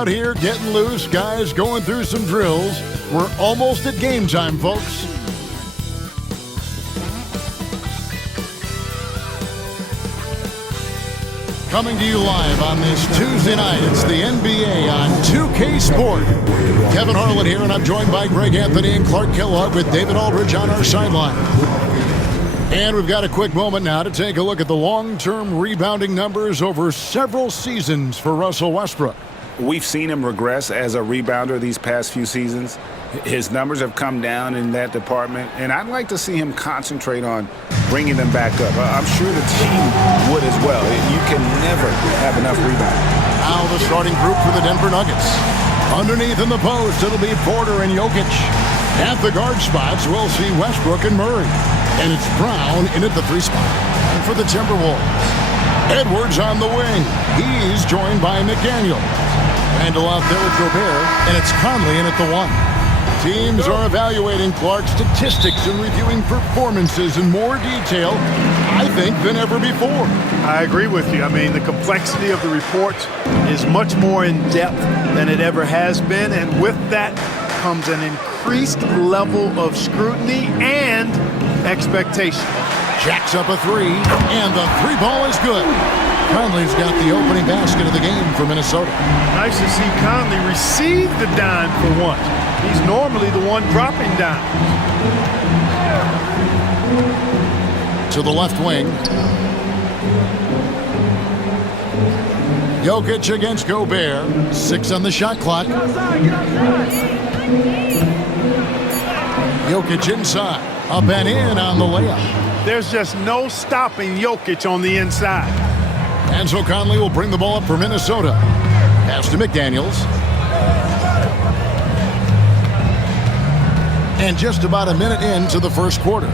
out here getting loose, guys going through some drills. We're almost at game time, folks. Coming to you live on this Tuesday night, it's the NBA on 2K Sport. Kevin Harlan here, and I'm joined by Greg Anthony and Clark Kellogg with David Aldridge on our sideline. And we've got a quick moment now to take a look at the long-term rebounding numbers over several seasons for Russell Westbrook. We've seen him regress as a rebounder these past few seasons. His numbers have come down in that department, and I'd like to see him concentrate on bringing them back up. I'm sure the team would as well. You can never have enough rebounding. Now the starting group for the Denver Nuggets. Underneath in the post, it'll be Porter and Jokic. At the guard spots, we'll see Westbrook and Murray. And it's Brown in at the 3 spot. And for the Timberwolves, Edwards on the wing. He's joined by McDaniel. Randall out there with Gobert, and it's Conley in at the 1. Teams are evaluating Clark's statistics and reviewing performances in more detail, I think, than ever before. I agree with you. I mean, the complexity of the report is much more in depth than it ever has been, and with that comes an increased level of scrutiny and expectation. Jacks up a 3, and the 3 ball is good. Conley's got the opening basket of the game for Minnesota. Nice to see Conley receive the dime for once. He's normally the one dropping dimes. To the left wing. Jokic against Gobert. 6 on the shot clock. Jokic inside. Up and in on the layup. There's just no stopping Jokic on the inside. And so Conley will bring the ball up for Minnesota. Pass to McDaniels. And just about a minute into the first quarter.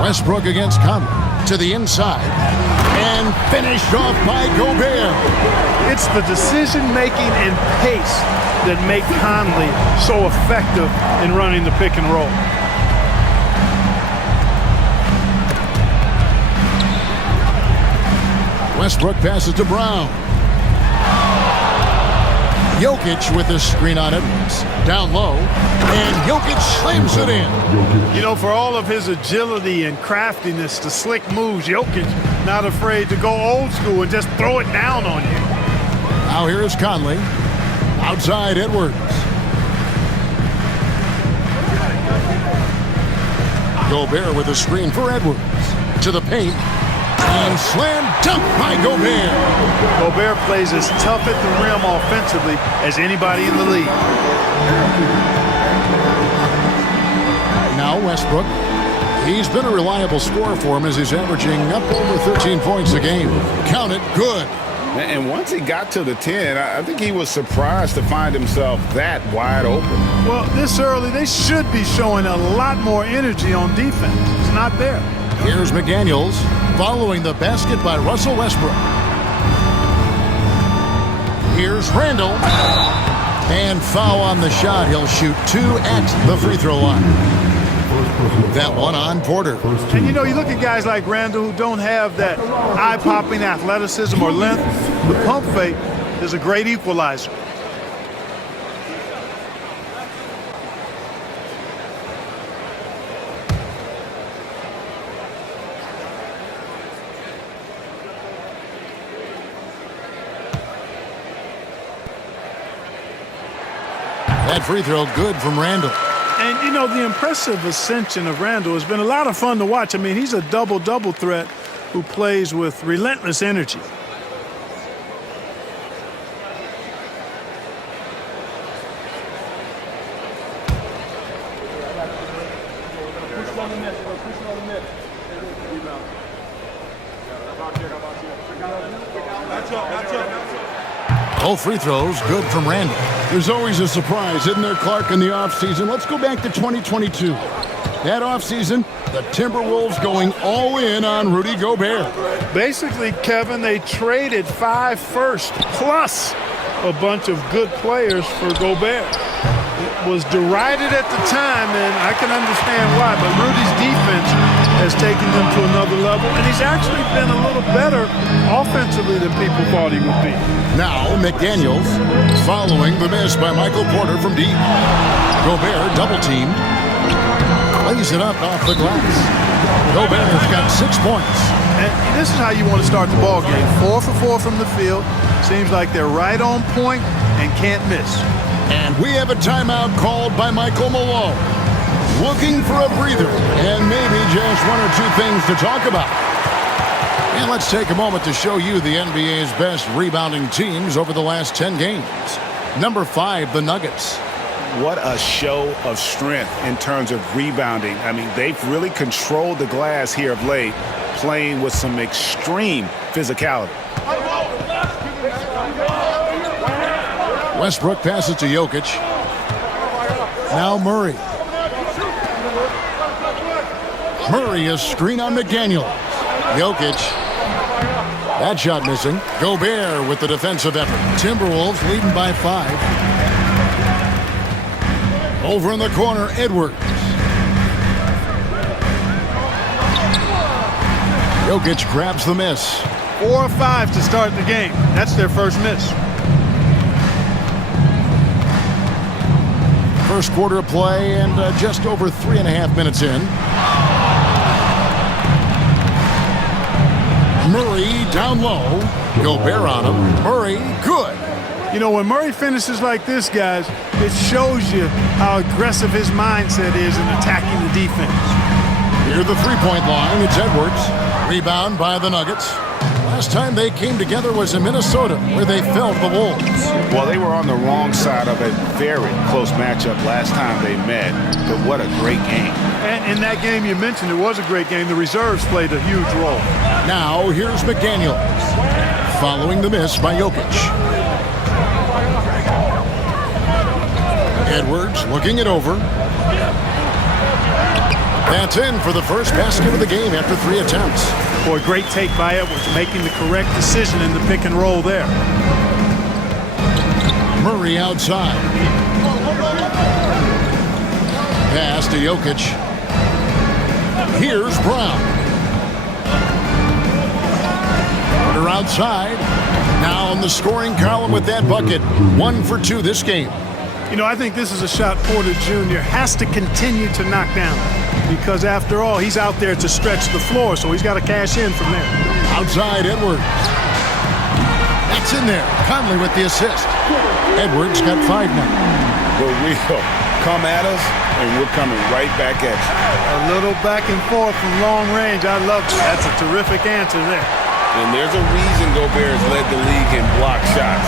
Westbrook against Conley. To the inside. And finished off by Gobert. It's the decision-making and pace that make Conley so effective in running the pick and roll. Westbrook passes to Brown. Jokic with the screen on Edwards. Down low. And Jokic slams it in. You know, for all of his agility and craftiness, the slick moves, Jokic not afraid to go old school and just throw it down on you. Now here is Conley. Outside Edwards. Gobert with a screen for Edwards. To the paint. And slam dunk by Gobert. Gobert plays as tough at the rim offensively as anybody in the league. Now Westbrook. He's been a reliable scorer for him as he's averaging up over 13 points a game. Count it, good. And once he got to the 10, I think he was surprised to find himself that wide open. Well, this early, they should be showing a lot more energy on defense. It's not there. Here's McDaniels following the basket by Russell Westbrook. Here's Randall. And foul on the shot. He'll shoot 2 at the free throw line. That one on Porter. And you know, you look at guys like Randall who don't have that eye-popping athleticism or length. The pump fake is a great equalizer. That free throw good from Randall. And, you know, the impressive ascension of Randall has been a lot of fun to watch. I mean, he's a double-double threat who plays with relentless energy. Both free throws good from Randall. There's always a surprise, isn't there, Clark, in the offseason? Let's go back to 2022. That offseason, the Timberwolves going all in on Rudy Gobert. Basically, Kevin, they traded 5 firsts plus a bunch of good players for Gobert. It was derided at the time, and I can understand why, but Rudy's defense has taken them to another level, and he's actually been a little better offensively than people thought he would be. Now McDaniels following the miss by Michael Porter from deep. Gobert double-teamed. Lays it up off the glass. Gobert's got 6 points. And this is how you want to start the ball game. 4 for 4 from the field. Seems like they're right on point and can't miss. And we have a timeout called by Michael Malone. Looking for a breather and maybe just 1 or 2 things to talk about. And let's take a moment to show you the NBA's best rebounding teams over the last 10 games. Number 5, the Nuggets. What a show of strength in terms of rebounding. I mean, they've really controlled the glass here of late, playing with some extreme physicality. Westbrook passes to Jokic. Now Murray. Murray, a screen on McDaniels. Jokic. That shot missing. Gobert with the defensive effort. Timberwolves leading by 5. Over in the corner, Edwards. Jokic grabs the miss. 4 or 5 to start the game. That's their first miss. First quarter of play and just over 3.5 minutes in. Murray down low. Gobert on him. Murray, good. You know, when Murray finishes like this, guys, it shows you how aggressive his mindset is in attacking the defense. Near the three-point line, it's Edwards. Rebound by the Nuggets. Last time they came together was in Minnesota, where they fell to the Wolves. Well, they were on the wrong side of a very close matchup last time they met, but what a great game. And in that game you mentioned, it was a great game. The reserves played a huge role. Now, here's McDaniels, following the miss by Jokic. Edwards looking it over. That's in for the first basket of the game after 3 attempts. Boy, great take by Edwards, making the correct decision in the pick and roll there. Murray outside. Pass to Jokic. Here's Brown. Porter outside. Now in the scoring column with that bucket. 1 for 2 this game. You know, I think this is a shot Porter Jr. has to continue to knock down, because after all, he's out there to stretch the floor, so he's got to cash in from there. Outside, Edwards. That's in there. Conley with the assist. Edwards got 5 now. But we'll come at us, and we're coming right back at you. A little back and forth from long range. I love it. That's a terrific answer there. And there's a reason Gobert has led the league in block shots.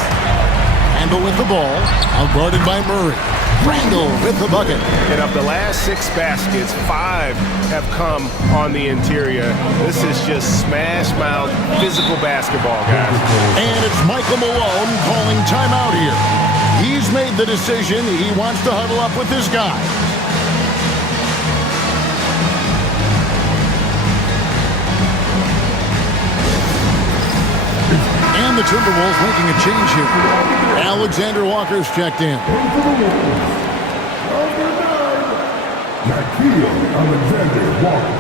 Randall with the ball, outguarded by Murray. Randall with the bucket. And of the last 6 baskets, 5 have come on the interior. This is just smash-mouth physical basketball, guys. And it's Michael Malone calling timeout here. He's made the decision. He wants to huddle up with his guys. And the Timberwolves making a change here. Alexander Walker's checked in. Alexander Walker.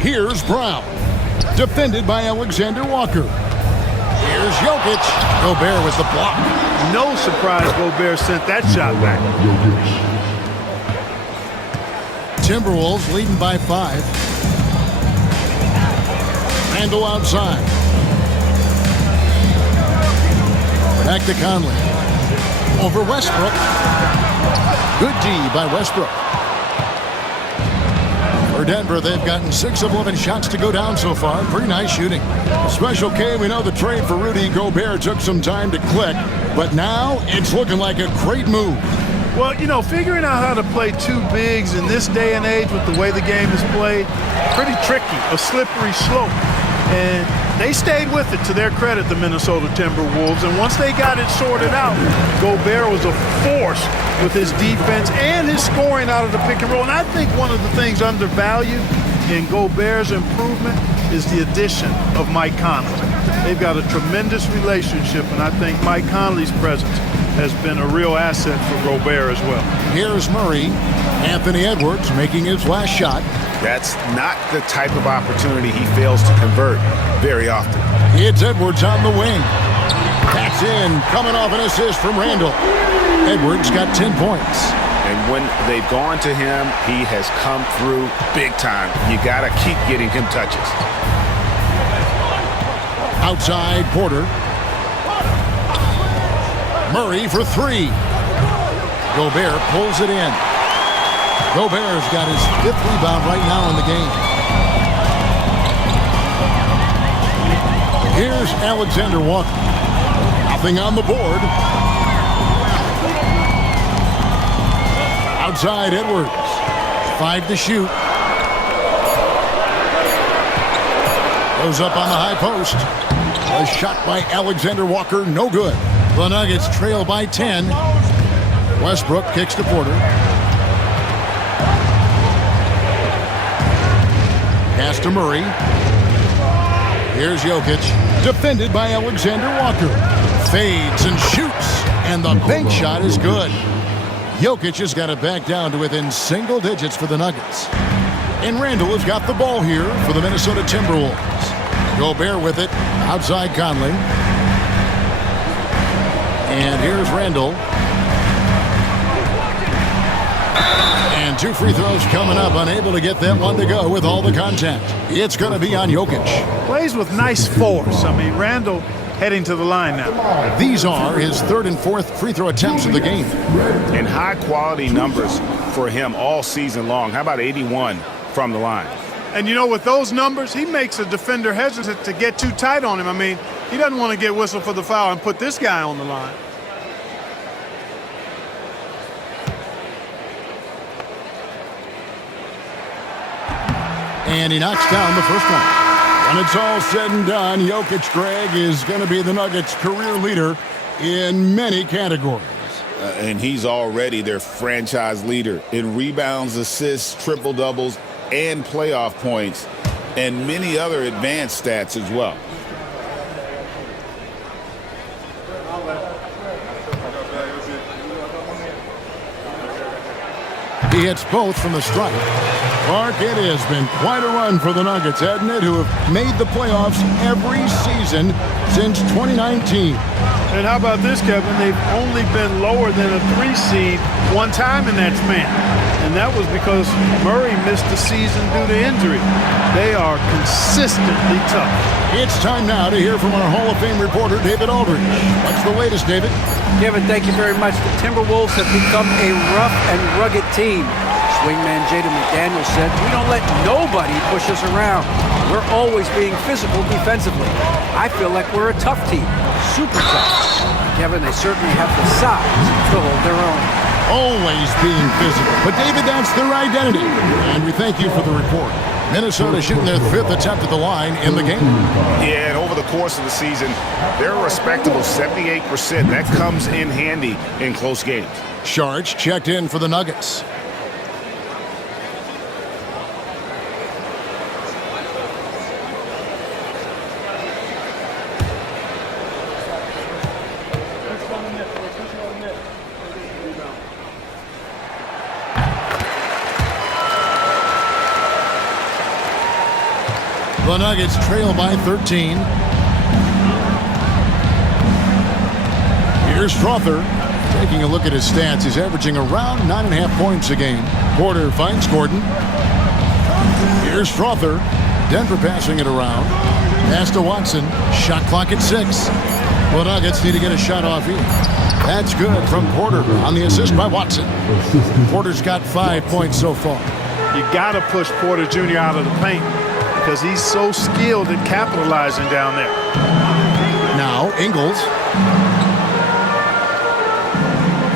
Here's Brown, defended by Alexander Walker. Here's Jokic. Gobert with the block. No surprise Gobert sent that shot back. Timberwolves leading by 5. Randall outside. Back to Conley. Over Westbrook. Good D by Westbrook. For Denver, they've gotten 6 of 11 shots to go down so far. Pretty nice shooting. Special K, we know the trade for Rudy Gobert took some time to click, but now it's looking like a great move. Well, you know, figuring out how to play 2 bigs in this day and age with the way the game is played, pretty tricky, a slippery slope. And they stayed with it, to their credit, the Minnesota Timberwolves. And once they got it sorted out, Gobert was a force with his defense and his scoring out of the pick and roll. And I think one of the things undervalued in Gobert's improvement is the addition of Mike Conley. They've got a tremendous relationship, and I think Mike Conley's presence has been a real asset for Gobert as well. Here's Murray. Anthony Edwards making his last shot. That's not the type of opportunity he fails to convert very often. It's Edwards on the wing. That's in, coming off an assist from Randall. Edwards got 10 points. And when they've gone to him, he has come through big time. You got to keep getting him touches. Outside, Porter. Murray for three. Gobert pulls it in. Gobert's got his 5th rebound right now in the game. Here's Alexander Walker. Nothing on the board. Outside, Edwards. 5 to shoot. Goes up on the high post. A shot by Alexander Walker, no good. The Nuggets trail by 10. Westbrook kicks to Porter. Pass to Murray. Here's Jokic. Defended by Alexander Walker. Fades and shoots. And the bank shot is good. Jokic has got it back down to within single digits for the Nuggets. And Randall has got the ball here for the Minnesota Timberwolves. Gobert with it. Outside Conley. And here's Randall. And 2 free throws coming up. Unable to get that one to go with all the contact. It's going to be on Jokic. Plays with nice force. I mean, Randall heading to the line now. These are his 3rd and 4th free throw attempts of the game. And high-quality numbers for him all season long. How about 81 from the line? And, you know, with those numbers, he makes a defender hesitant to get too tight on him. I mean, he doesn't want to get whistled for the foul and put this guy on the line. And he knocks down the first one. When it's all said and done, Jokic, Greg, is going to be the Nuggets' career leader in many categories. And he's already their franchise leader in rebounds, assists, triple-doubles, and playoff points, and many other advanced stats as well. He hits both from the stripe. Clark, it has been quite a run for the Nuggets, hasn't it, who have made the playoffs every season since 2019. And how about this, Kevin? They've only been lower than a 3 seed one time in that span. And that was because Murray missed the season due to injury. They are consistently tough. It's time now to hear from our Hall of Fame reporter, David Aldridge. What's the latest, David? Kevin, thank you very much. The Timberwolves have become a rough and rugged team. Swingman Jaden McDaniels said, "We don't let nobody push us around. We're always being physical defensively. I feel like we're a tough team, super tough." Kevin, they certainly have the size to hold their own. Always being physical. But, David, that's their identity. And we thank you for the report. Minnesota shooting their 5th attempt at the line in the game. Yeah, and over the course of the season, they're a respectable 78%. That comes in handy in close games. Sharge checked in for the Nuggets. The Nuggets trail by 13. Here's Strother. Taking a look at his stats, he's averaging around 9.5 points a game. Porter finds Gordon. Here's Strother. Denver passing it around. Pass to Watson. Shot clock at 6. The Nuggets need to get a shot off here. That's good from Porter on the assist by Watson. Porter's got 5 points so far. You got to push Porter Jr. out of the paint because he's so skilled at capitalizing down there. Now, Ingles.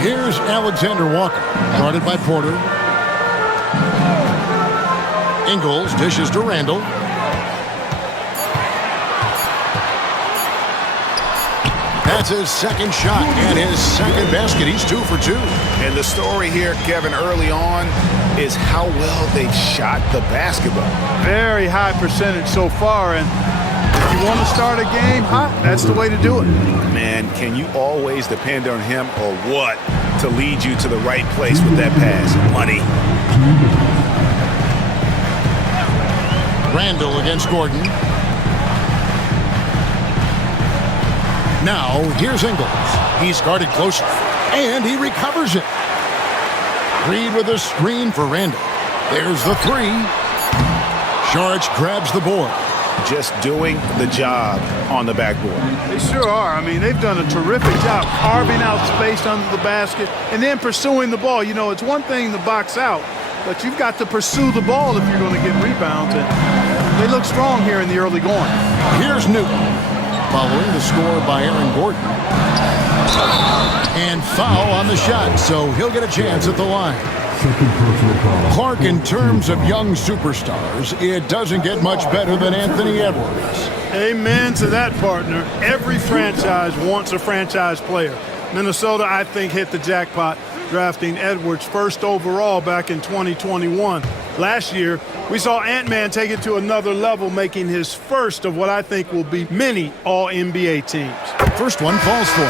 Here's Alexander Walker, guarded by Porter. Ingles dishes to Randall. That's his second shot and his second basket. He's 2 for 2. And the story here, Kevin, early on is how well they've shot the basketball. Very high percentage so far, and if you want to start a game hot, that's the way to do it. Man, can you always depend on him or what to lead you to the right place with that pass? Money. Randall against Gordon. Now, here's Ingles. He's guarded closely, and he recovers it. Reed with a screen for Randall. There's the three. Saric grabs the board. Just doing the job on the backboard. They sure are. I mean, they've done a terrific job carving out space under the basket and then pursuing the ball. You know, it's one thing to box out, but you've got to pursue the ball if you're going to get rebounds. And they look strong here in the early going. Here's Newton. Following the score by Aaron Gordon. And foul on the shot, so he'll get a chance at the line. Clark, in terms of young superstars, it doesn't get much better than Anthony Edwards. Amen to that, partner. Every franchise wants a franchise player. Minnesota, I think, hit the jackpot drafting Edwards first overall back in 2021. Last year, we saw Ant-Man take it to another level, making his first of what I think will be many All-NBA teams. First one falls for him.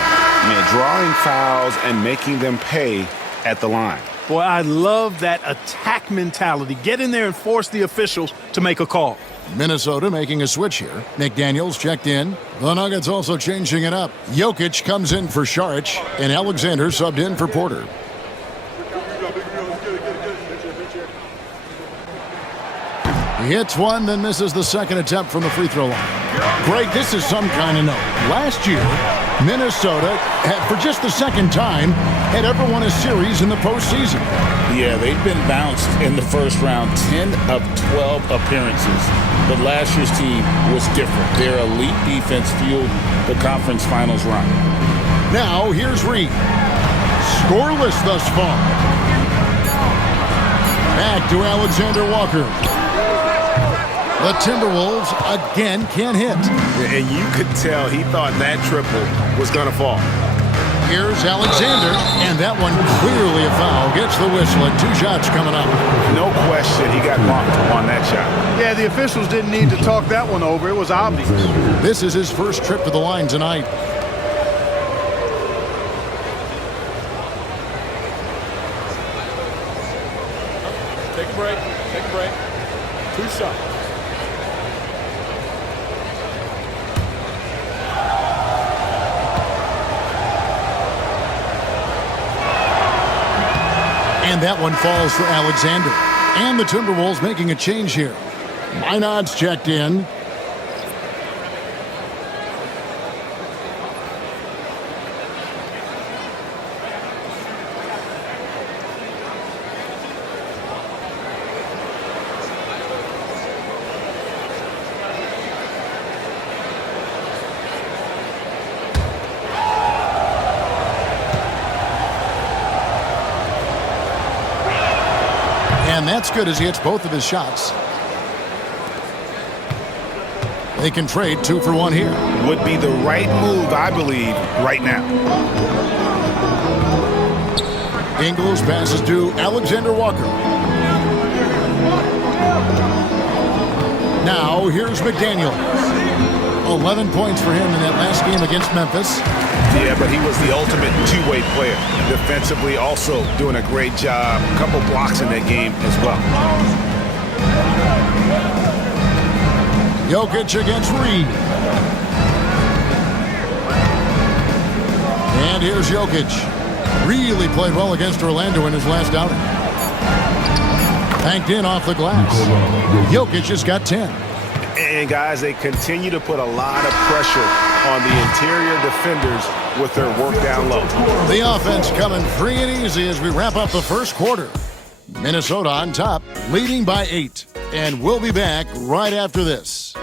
Man, drawing fouls and making them pay at the line. Boy, I love that attack mentality. Get in there and force the officials to make a call. Minnesota making a switch here. McDaniels checked in. The Nuggets also changing it up. Jokic comes in for Saric, and Alexander subbed in for Porter. He hits one, then misses the second attempt from the free throw line. Greg, this is some kind of note. Last year, Minnesota, for just the second time, had ever won a series in the postseason. Yeah, they've been bounced in the first round, 10 of 12 appearances. But last year's team was different. Their elite defense fueled the conference finals run. Now, here's Reed. Scoreless thus far. Back to Alexander Walker. The Timberwolves again can't hit. And you could tell he thought that triple was going to fall. Here's Alexander, and that one clearly a foul. Gets the whistle, and 2 shots coming up. No question he got bumped on that shot. Yeah, the officials didn't need to talk that one over. It was obvious. This is his first trip to the line tonight. Take a break. Take a break. 2 shots. And that one falls for Alexander. And the Timberwolves making a change here. Minod's checked in. And that's good as he hits both of his shots. They can trade 2 for 1 here. Would be the right move, I believe, right now. Ingles passes to Alexander Walker. Now here's McDaniels. 11 points for him in that last game against Memphis. Yeah, but he was the ultimate two-way player. Defensively, also doing a great job. A couple blocks in that game as well. Jokic against Reed. And here's Jokic. Really played well against Orlando in his last outing. Banked in off the glass. Jokic just got 10. And, guys, they continue to put a lot of pressure on the interior defenders with their work down low. The offense coming free and easy as we wrap up the first quarter. Minnesota on top, leading by 8. And we'll be back right after this.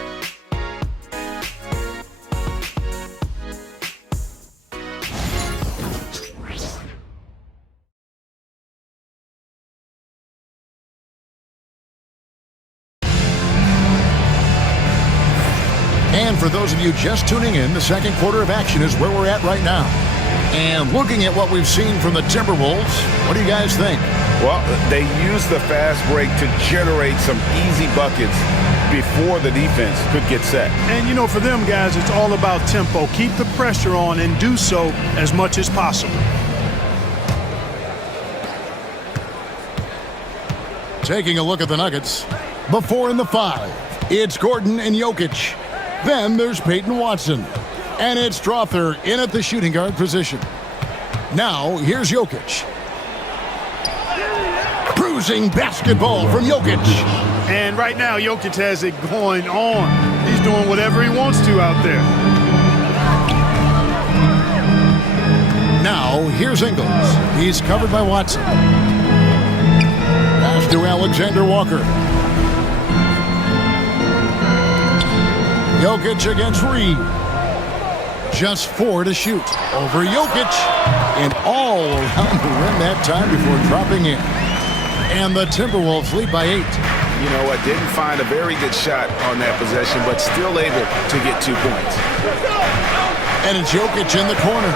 And for those of you just tuning in, the second quarter of action is where we're at right now. And looking at what we've seen from the Timberwolves, what do you guys think? Well, they used the fast break to generate some easy buckets before the defense could get set. And, you know, for them guys, it's all about tempo. Keep the pressure on and do so as much as possible. Taking a look at the Nuggets. The 4 and the 5. It's Gordon and Jokic. Then there's Peyton Watson. And it's Strother in at the shooting guard position. Now, here's Jokic. Bruising basketball from Jokic. And right now, Jokic has it going on. He's doing whatever he wants to out there. Now, here's Ingles. He's covered by Watson. Pass to Alexander Walker. Jokic against Reed. Just 4 to shoot. Over Jokic. And all around the rim that time before dropping in. And the Timberwolves lead by 8. You know what? Didn't find a very good shot on that possession, but still able to get 2 points. And it's Jokic in the corner.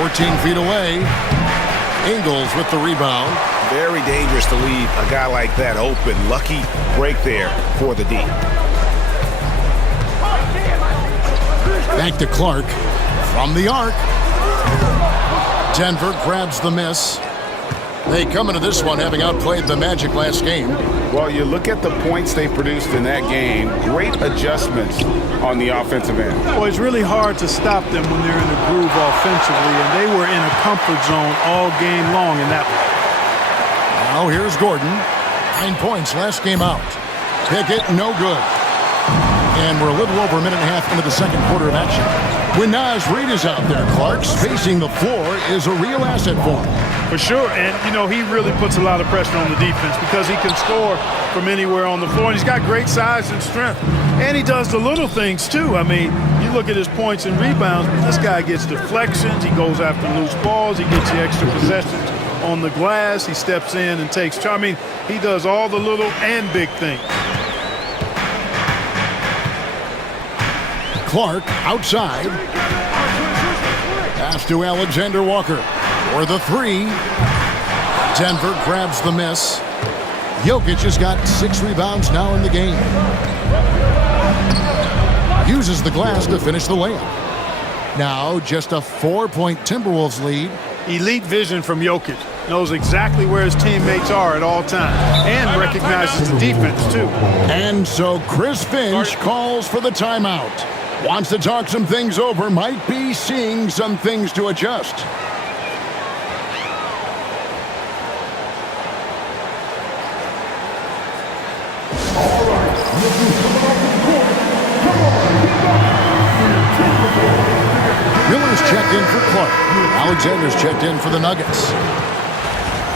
14 feet away. Ingles with the rebound. Very dangerous to leave a guy like that open. Lucky break there for the D. Back to Clark from the arc. Denver grabs the miss. They come into this one having outplayed the Magic last game. Well, you look at the points they produced in that game. Great adjustments on the offensive end. Well, it's really hard to stop them when they're in a groove offensively, and they were in a comfort zone all game long in that one. Now here's Gordon. 9 points last game out. Pickett, no good. And we're a little over a minute and a half into the second quarter of action. When Naz Reid is out there, Clark spacing the floor is a real asset for him. For sure, and, you know, he really puts a lot of pressure on the defense because he can score from anywhere on the floor, and he's got great size and strength. And he does the little things, too. I mean, you look at his points and rebounds, this guy gets deflections, he goes after loose balls, he gets the extra possessions on the glass, he steps in and takes charge. I mean, he does all the little and big things. Clark outside. Pass to Alexander Walker for the 3. Denver grabs the miss. Jokic has got 6 rebounds now in the game. Uses the glass to finish the layup. Now just a 4-point Timberwolves lead. Elite vision from Jokic. Knows exactly where his teammates are at all times and recognizes the defense, too. And so Chris Finch calls for the timeout. Wants to talk some things over, might be seeing some things to adjust. Miller's checked in for Clark. Alexander's checked in for the Nuggets.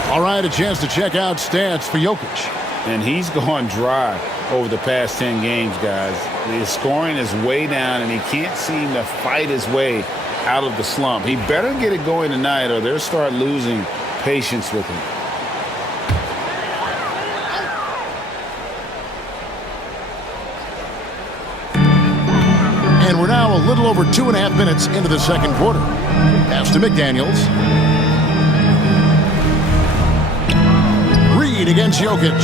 All right, a chance to check out stats for Jokic. And he's gone dry over the past 10 games, guys. His scoring is way down, and he can't seem to fight his way out of the slump. He better get it going tonight, or they'll start losing patience with him. And we're now a little over 2.5 minutes into the second quarter. Pass to McDaniels. Reed against Jokic.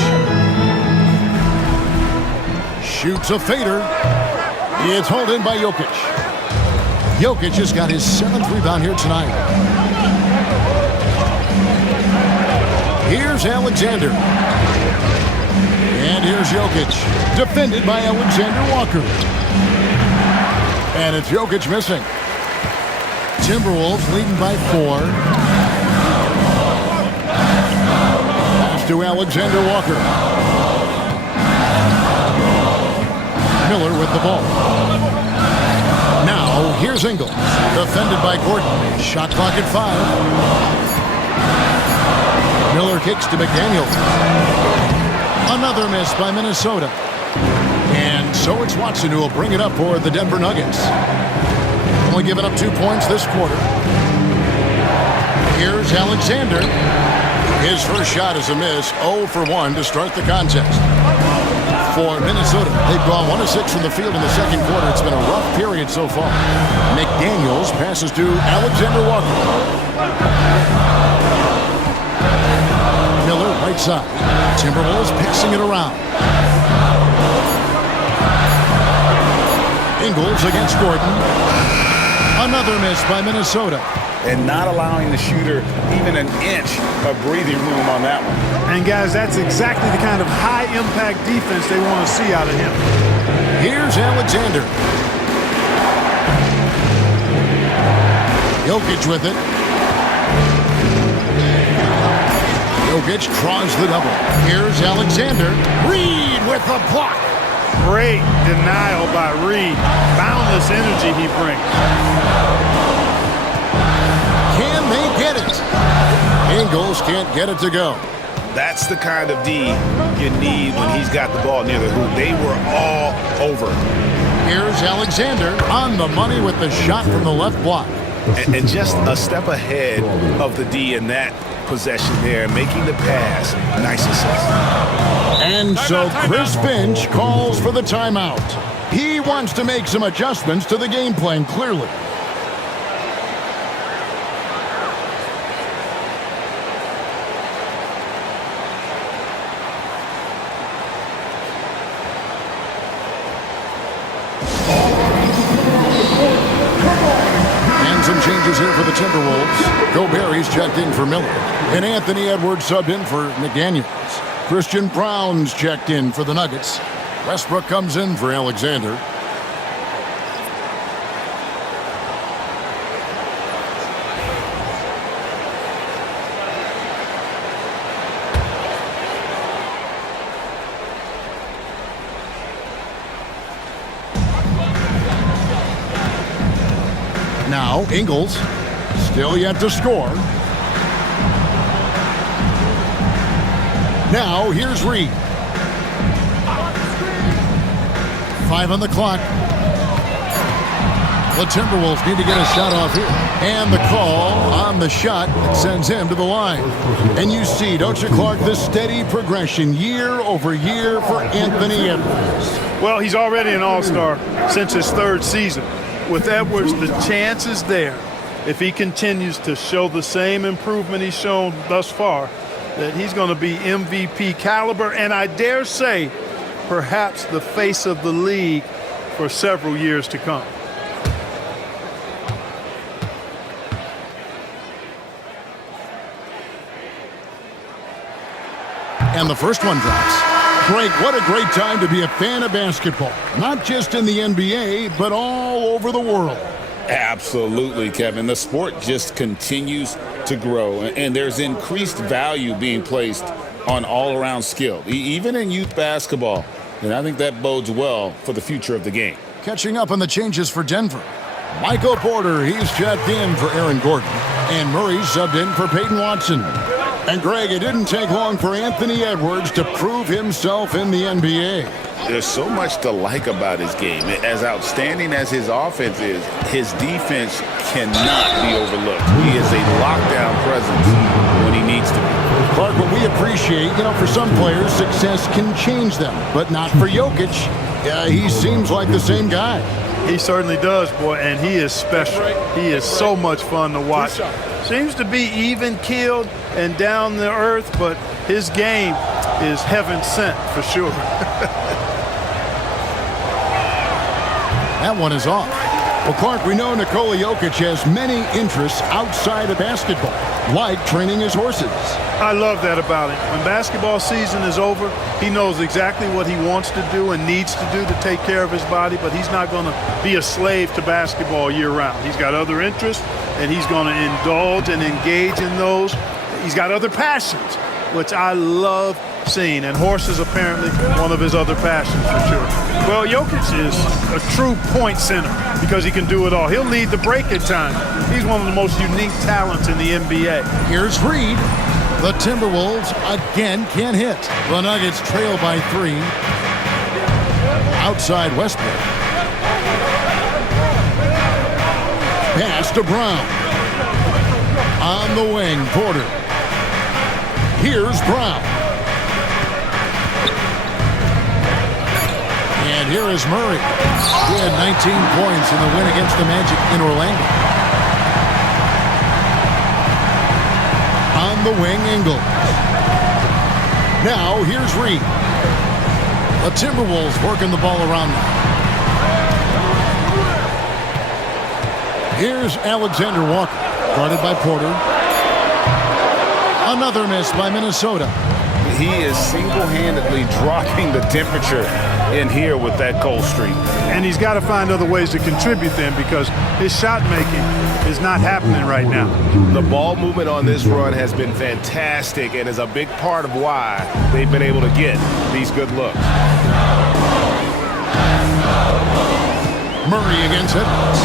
Shoots a fader. It's hauled in by Jokic. Jokic has got his 7th rebound here tonight. Here's Alexander. And here's Jokic. Defended by Alexander Walker. And it's Jokic missing. Timberwolves leading by 4. Pass to Alexander Walker. Miller with the ball. Now, here's Ingles. Defended by Gordon. Shot clock at 5. Miller kicks to McDaniels. Another miss by Minnesota. And so it's Watson who will bring it up for the Denver Nuggets. Only giving up 2 points this quarter. Here's Alexander. His first shot is a miss. 0 for 1 to start the contest. for Minnesota. They've gone 1 of 6 from the field in the second quarter. It's been a rough period so far. McDaniels passes to Alexander Walker. Miller, right side. Timberwolves passing it around. Ingles against Gordon. Another miss by Minnesota. And not allowing the shooter even an inch of breathing room on that one. And, guys, that's exactly the kind of high-impact defense they want to see out of him. Here's Alexander. Jokic with it. Jokic draws the double. Here's Alexander. Reed with the block. Great denial by Reed. Boundless energy he brings. Can they get it? Ingles can't get it to go. That's the kind of D you need when he's got the ball near the hoop. They were all over. Here's Alexander on the money with the shot from the left block. And just a step ahead of the D in that possession there, making the pass. Nice assist. And so Chris Finch calls for the timeout. He wants to make some adjustments to the game plan, clearly. Some changes here for the Timberwolves. Gobert's checked in for Miller. And Anthony Edwards subbed in for McDaniels. Christian Brown's checked in for the Nuggets. Westbrook comes in for Alexander. Now, Ingles, still yet to score. Now, here's Reed. 5 on the clock. The Timberwolves need to get a shot off here. And the call on the shot that sends him to the line. And you see, don't you, Clark, the steady progression year over year for Anthony Edwards. Well, he's already an all-star since his 3rd season. With Edwards, the chance is there, if he continues to show the same improvement he's shown thus far, that he's going to be MVP caliber, and I dare say, perhaps the face of the league for several years to come. And the first one drops. Greg, what a great time to be a fan of basketball. Not just in the NBA, but all over the world. Absolutely, Kevin. The sport just continues to grow, and there's increased value being placed on all-around skill, even in youth basketball. And I think that bodes well for the future of the game. Catching up on the changes for Denver. Michael Porter, he's checked in for Aaron Gordon. And Murray subbed in for Peyton Watson. And Greg, it didn't take long for Anthony Edwards to prove himself in the NBA. There's so much to like about his game. As outstanding as his offense is, his defense cannot be overlooked. He is a lockdown presence when he needs to be. Clark, what we appreciate, for some players, success can change them, but not for Jokic. He seems like the same guy. He certainly does, boy, and he is special. He is so much fun to watch. Seems to be even-keeled and down to earth, but his game is heaven sent for sure. That one is off. Well, Clark, we know Nikola Jokic has many interests outside of basketball, like training his horses. I love that about him. When basketball season is over, he knows exactly what he wants to do and needs to do to take care of his body, but he's not going to be a slave to basketball year-round. He's got other interests, and he's going to indulge and engage in those. He's got other passions, which I love seeing, and horses apparently one of his other passions for sure. Well, Jokic is a true point center because he can do it all. He'll lead the break at times. He's one of the most unique talents in the NBA. Here's Reed. The Timberwolves again can't hit. The Nuggets trail by 3. Outside Westbrook. Pass to Brown. On the wing, Porter. Here's Brown. And here is Murray. He had 19 points in the win against the Magic in Orlando. On the wing, Ingles. Now, here's Reed. The Timberwolves working the ball around now. Here's Alexander Walker, guarded by Porter. Another miss by Minnesota. He is single-handedly dropping the temperature in here with that cold streak. And he's got to find other ways to contribute then, because his shot making is not happening right now. The ball movement on this run has been fantastic and is a big part of why they've been able to get these good looks. Murray against Edwards.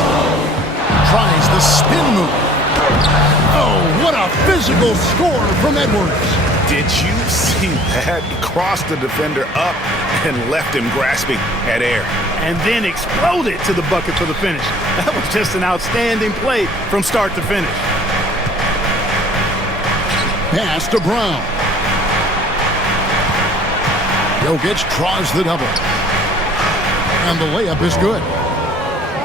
Tries the spin move. Oh, what a physical score from Edwards. Did you see that? He crossed the defender up and left him grasping at air. And then exploded to the bucket for the finish. That was just an outstanding play from start to finish. Pass to Brown. Jokic draws the double. And the layup is good.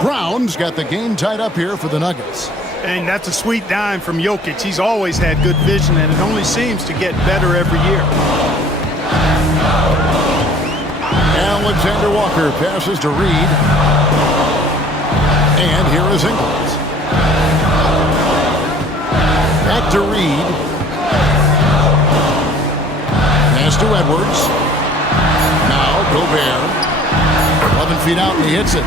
Brown's got the game tied up here for the Nuggets. And that's a sweet dime from Jokic. He's always had good vision, and it only seems to get better every year. Alexander Walker passes to Reed. And here is Ingles. Back to Reed. Pass to Edwards. Now Gobert. 11 feet out, and he hits it.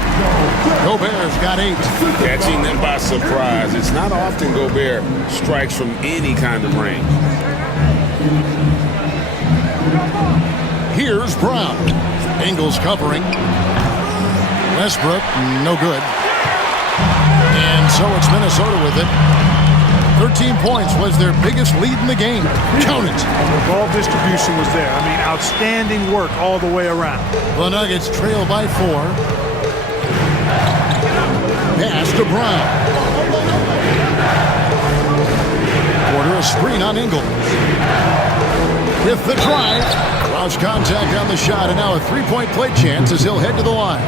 Gobert's got 8. Catching them by surprise. It's not often Gobert strikes from any kind of range. Here's Brown. Ingles covering. Westbrook, no good. And so it's Minnesota with it. 13 points was their biggest lead in the game. Count it. The ball distribution was there. I mean, outstanding work all the way around. The Nuggets trail by 4. Pass to Brown. Porter a screen on Ingles. With the drive. Lost contact on the shot, and now a three-point play chance as he'll head to the line.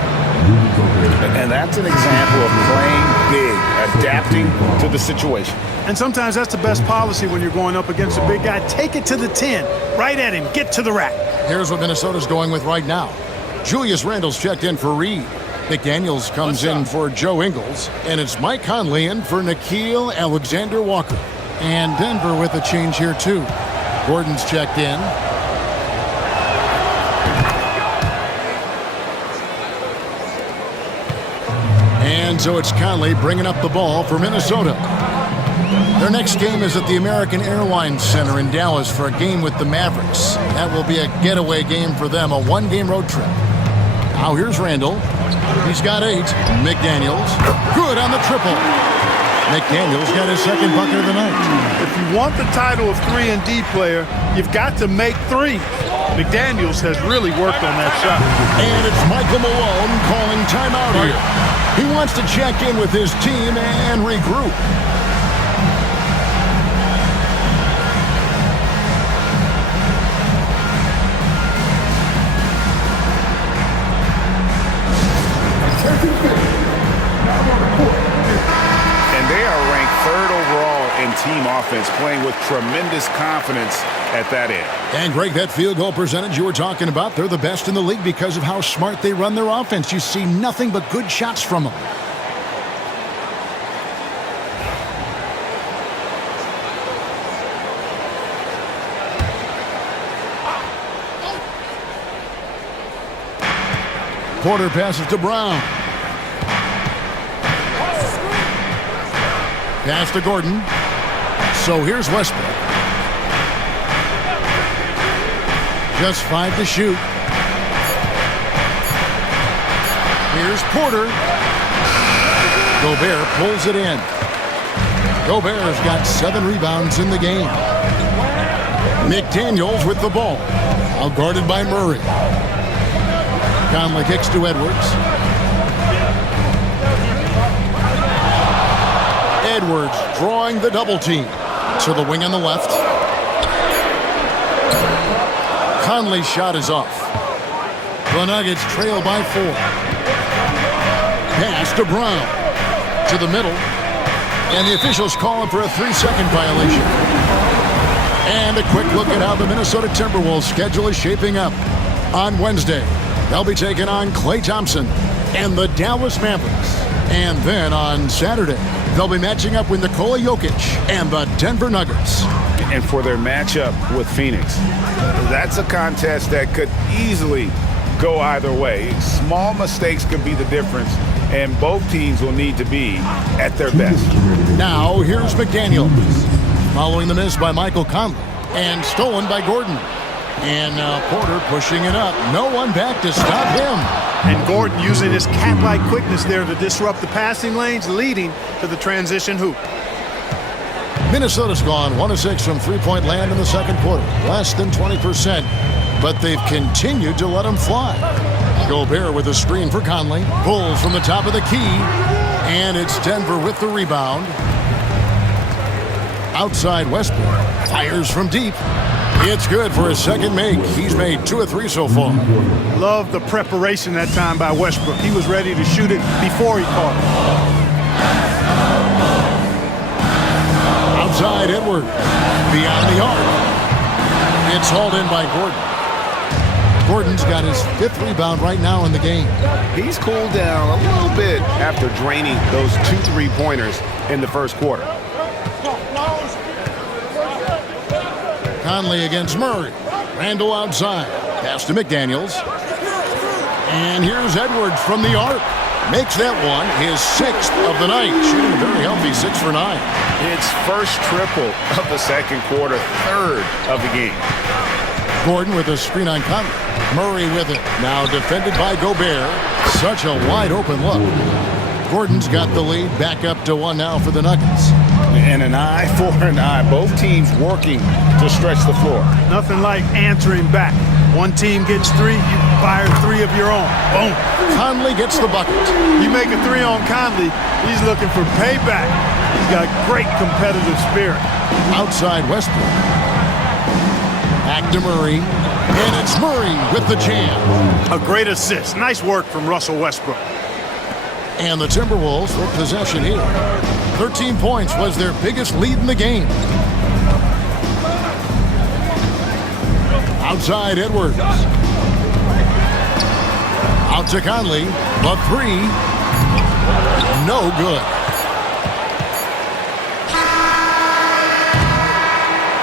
And that's an example of playing big, adapting to the situation. And sometimes that's the best policy when you're going up against a big guy. Take it to the 10. Right at him. Get to the rack. Here's what Minnesota's going with right now. Julius Randle's checked in for Reed. McDaniels comes in for Joe Ingles. And it's Mike Conley in for Nickeil Alexander-Walker. And Denver with a change here, too. Gordon's checked in. And so it's Conley bringing up the ball for Minnesota. Their next game is at the American Airlines Center in Dallas for a game with the Mavericks. That will be a getaway game for them, a one-game road trip. Now here's Randle. He's got 8. McDaniels. Good on the triple. McDaniels got his second bucket of the night. If you want the title of 3-and-D player, you've got to make 3. McDaniels has really worked on that shot. And it's Michael Malone calling timeout here. He wants to check in with his team and regroup. And they are ranked 3rd overall in team offense, playing with tremendous confidence at that end. And Greg, that field goal percentage you were talking about, they're the best in the league because of how smart they run their offense. You see nothing but good shots from them. Porter passes to Brown. Pass to Gordon. So here's Westbrook. Just 5 to shoot. Here's Porter. Gobert pulls it in. Gobert's got 7 rebounds in the game. McDaniels with the ball. Now guarded by Murray. Conley kicks to Edwards. Edwards drawing the double team. To the wing on the left. Conley's shot is off. The Nuggets trail by 4. Pass to Brown. To the middle. And the officials call him for a 3-second violation. And a quick look at how the Minnesota Timberwolves schedule is shaping up. On Wednesday, they'll be taking on Klay Thompson and the Dallas Mavericks. And then on Saturday, they'll be matching up with Nikola Jokic and the Denver Nuggets. And for their matchup with Phoenix, that's a contest that could easily go either way. Small mistakes could be the difference, and both teams will need to be at their best. Now, here's McDaniels. Following the miss by Michael Conley and stolen by Gordon. And now Porter pushing it up. No one back to stop him. And Gordon using his cat-like quickness there to disrupt the passing lanes, leading to the transition hoop. Minnesota's gone 1 of 6 from three-point land in the second quarter. Less than 20%. But they've continued to let them fly. Gobert with a screen for Conley. Pulls from the top of the key. And it's Denver with the rebound. Outside Westbrook. Fires from deep. It's good for his second make. He's made 2 of 3 so far. Love the preparation that time by Westbrook. He was ready to shoot it before he caught it. Outside Edward. Beyond the arc. It's hauled in by Gordon. Gordon's got his 5th rebound right now in the game. He's cooled down a little bit after draining those 2 3-pointers in the first quarter. Conley against Murray. Randall outside. Pass to McDaniels. And here's Edwards from the arc. Makes that one his 6th of the night. Shooting a very healthy 6 for 9. It's first triple of the second quarter, 3rd of the game. Gordon with a screen on Conley. Murray with it. Now defended by Gobert. Such a wide open look. Gordon's got the lead. Back up to 1 now for the Nuggets. And an eye for an eye. Both teams working to stretch the floor. Nothing like answering back. One team gets 3, you fire 3 of your own. Boom. Conley gets the bucket. You make a 3 on Conley, he's looking for payback. He's got great competitive spirit. Outside Westbrook. Back to Murray. And it's Murray with the jam. A great assist. Nice work from Russell Westbrook. And the Timberwolves with possession here. 13 points was their biggest lead in the game. Outside Edwards. Out to Conley. The 3. No good.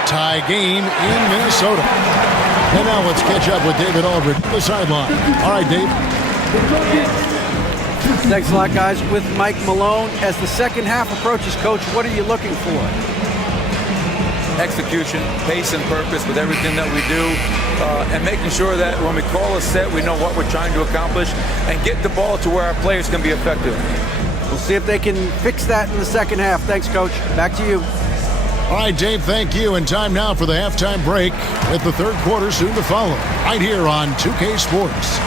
Tie game in Minnesota. And now let's catch up with David Aldridge on the sideline. All right, Dave. Thanks a lot, guys. With Mike Malone, as the second half approaches, Coach, what are you looking for? Execution, pace, and purpose with everything that we do, and making sure that when we call a set, we know what we're trying to accomplish, and get the ball to where our players can be effective. We'll see if they can fix that in the second half. Thanks, Coach. Back to you. All right, Dave, thank you. And time now for the halftime break with the third quarter soon to follow. Right here on 2K Sports.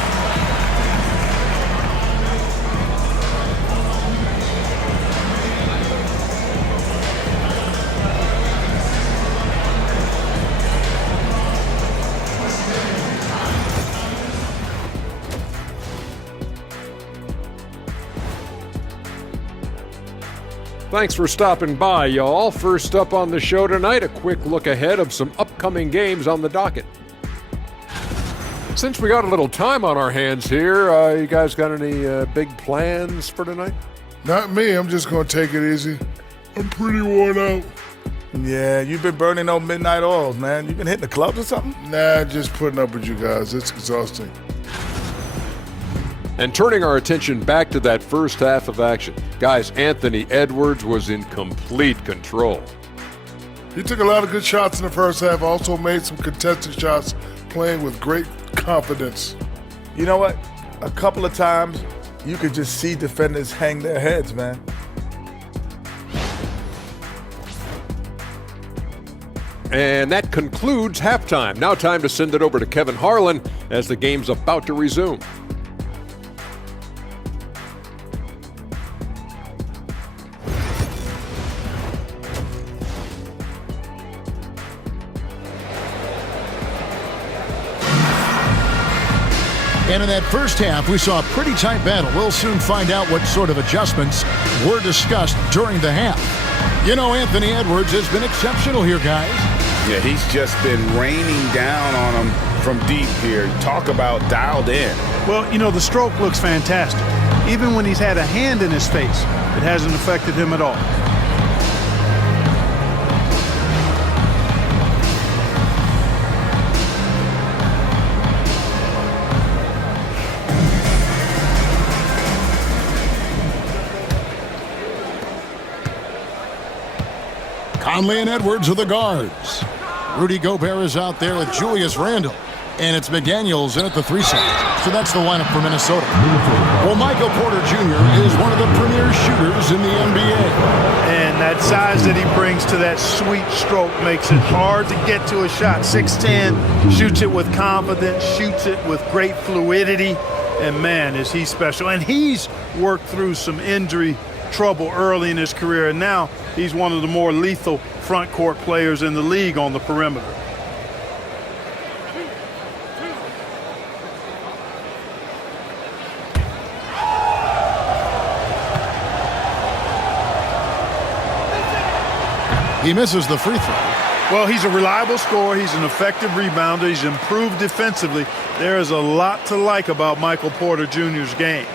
Thanks for stopping by, y'all. First up on the show tonight, a quick look ahead of some upcoming games on the docket. Since we got a little time on our hands here, you guys got any big plans for tonight? Not me. I'm just going to take it easy. I'm pretty worn out. Yeah, you've been burning those midnight oils, man. You been hitting the clubs or something? Nah, just putting up with you guys. It's exhausting. And turning our attention back to that first half of action, guys, Anthony Edwards was in complete control. He took a lot of good shots in the first half, also made some contested shots, playing with great confidence. You know what? A couple of times, you could just see defenders hang their heads, man. And that concludes halftime. Now time to send it over to Kevin Harlan as the game's about to resume. And in that first half, we saw a pretty tight battle. We'll soon find out what sort of adjustments were discussed during the half. You know, Anthony Edwards has been exceptional here, guys. Yeah, he's just been raining down on them from deep here. Talk about dialed in. Well, you know, the stroke looks fantastic. Even when he's had a hand in his face, it hasn't affected him at all. Conley and Edwards are the guards. Rudy Gobert is out there with Julius Randle. And it's McDaniels in at the 3 side. So that's the lineup for Minnesota. Well, Michael Porter Jr. is one of the premier shooters in the NBA. And that size that he brings to that sweet stroke makes it hard to get to a shot. 6'10", shoots it with confidence, shoots it with great fluidity. And, man, is he special. And he's worked through some injury trouble early in his career. And now he's one of the more lethal front court players in the league on the perimeter. He misses the free throw. Well, he's a reliable scorer. He's an effective rebounder. He's improved defensively. There is a lot to like about Michael Porter Jr.'s game.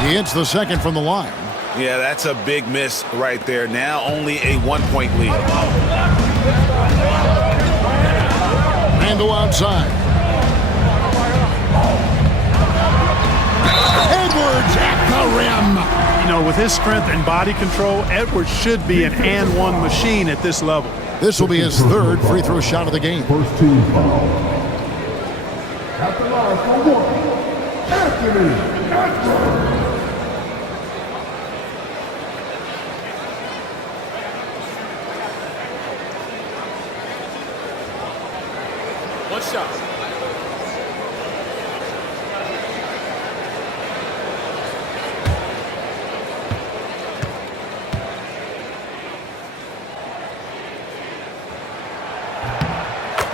He hits the second from the line. Yeah, that's a big miss right there. Now only a 1-point lead. Randle outside. Edwards at the rim. You know, with his strength and body control, Edwards should be an and-one machine at this level. This will be his third free throw shot of the game. First team foul. At the line for one, Anthony Edwards. One shot.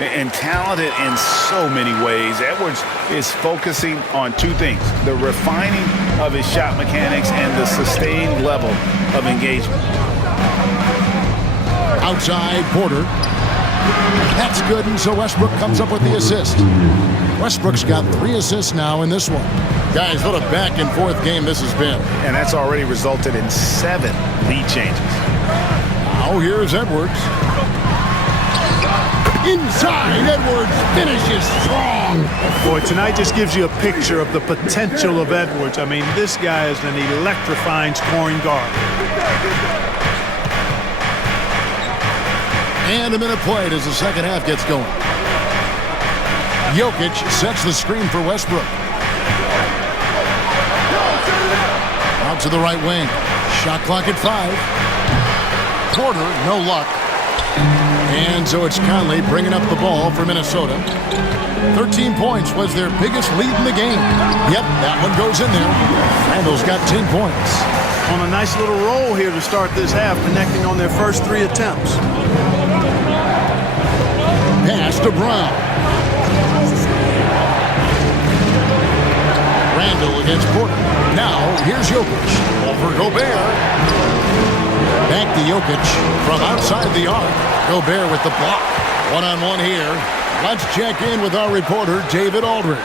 And talented in so many ways. Edwards is focusing on two things: the refining of his shot mechanics and the sustained level of engagement. Outside, Porter. That's good, and so Westbrook comes up with the assist. Westbrook's got 3 assists now in this one. Guys, what a back-and-forth game this has been. And that's already resulted in 7 lead changes. Now here's Edwards. Inside, Edwards finishes strong. Boy, tonight just gives you a picture of the potential of Edwards. I mean, this guy is an electrifying scoring guard. And a minute played as the second half gets going. Jokic sets the screen for Westbrook. Out to the right wing. Shot clock at 5. Porter, no luck. And so it's Conley bringing up the ball for Minnesota. 13 points was their biggest lead in the game. Yep, that one goes in there. Randall's got 10 points. On a nice little roll here to start this half, connecting on their first 3 attempts. Pass to Brown. Randall against Porter. Now, here's Jokic. Over Gobert. Back to Jokic from outside the arc. Gobert with the block. One-on-one here. Let's check in with our reporter, David Aldridge.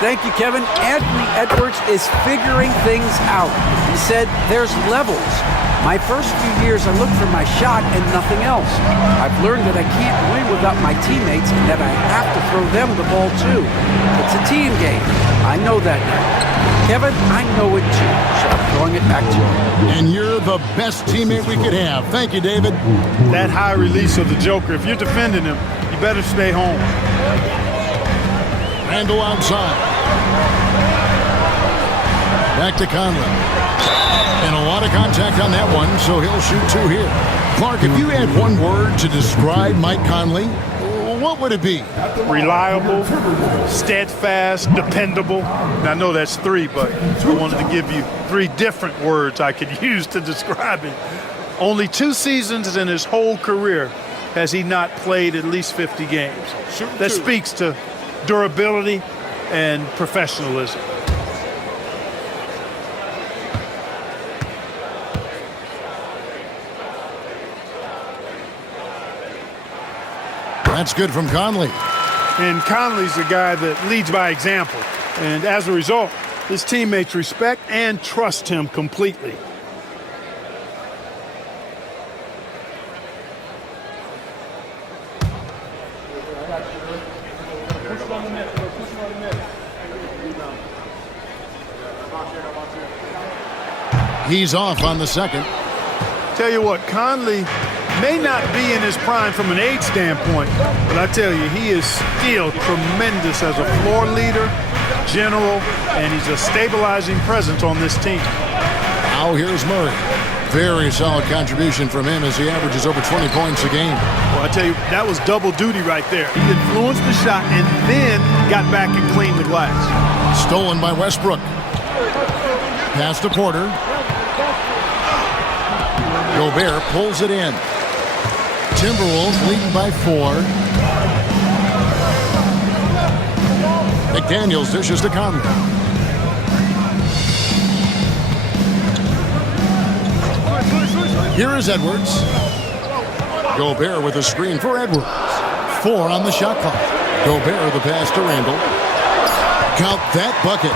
Thank you, Kevin. Anthony Edwards is figuring things out. He said there's levels. My first few years, I looked for my shot and nothing else. I've learned that I can't win without my teammates and that I have to throw them the ball too. It's a team game. I know that now. Kevin, I know it too, so I'm throwing it back to you. And you're the best teammate we could have. Thank you, David. That high release of the Joker, if you're defending him, you better stay home. Randall outside. Back to Conley. And a lot of contact on that one, so he'll shoot 2 here. Clark, if you had one word to describe Mike Conley, what would it be? Reliable, steadfast, dependable. And I know that's 3, but I wanted to give you 3 different words I could use to describe it. Only 2 seasons in his whole career has he not played at least 50 games. That speaks to durability and professionalism. That's good from Conley. And Conley's a guy that leads by example. And as a result, his teammates respect and trust him completely. He's off on the second. Tell you what, Conley may not be in his prime from an age standpoint, but I tell you, he is still tremendous as a floor leader, general, and he's a stabilizing presence on this team. Now here's Murray. Very solid contribution from him as he averages over 20 points a game. Well, I tell you, that was double duty right there. He influenced the shot and then got back and cleaned the glass. Stolen by Westbrook. Pass to Porter. Gobert pulls it in. Timberwolves leading by 4. McDaniels dishes to Conley. Here is Edwards. Gobert with a screen for Edwards. 4 on the shot clock. Gobert the pass to Randall. Count that bucket.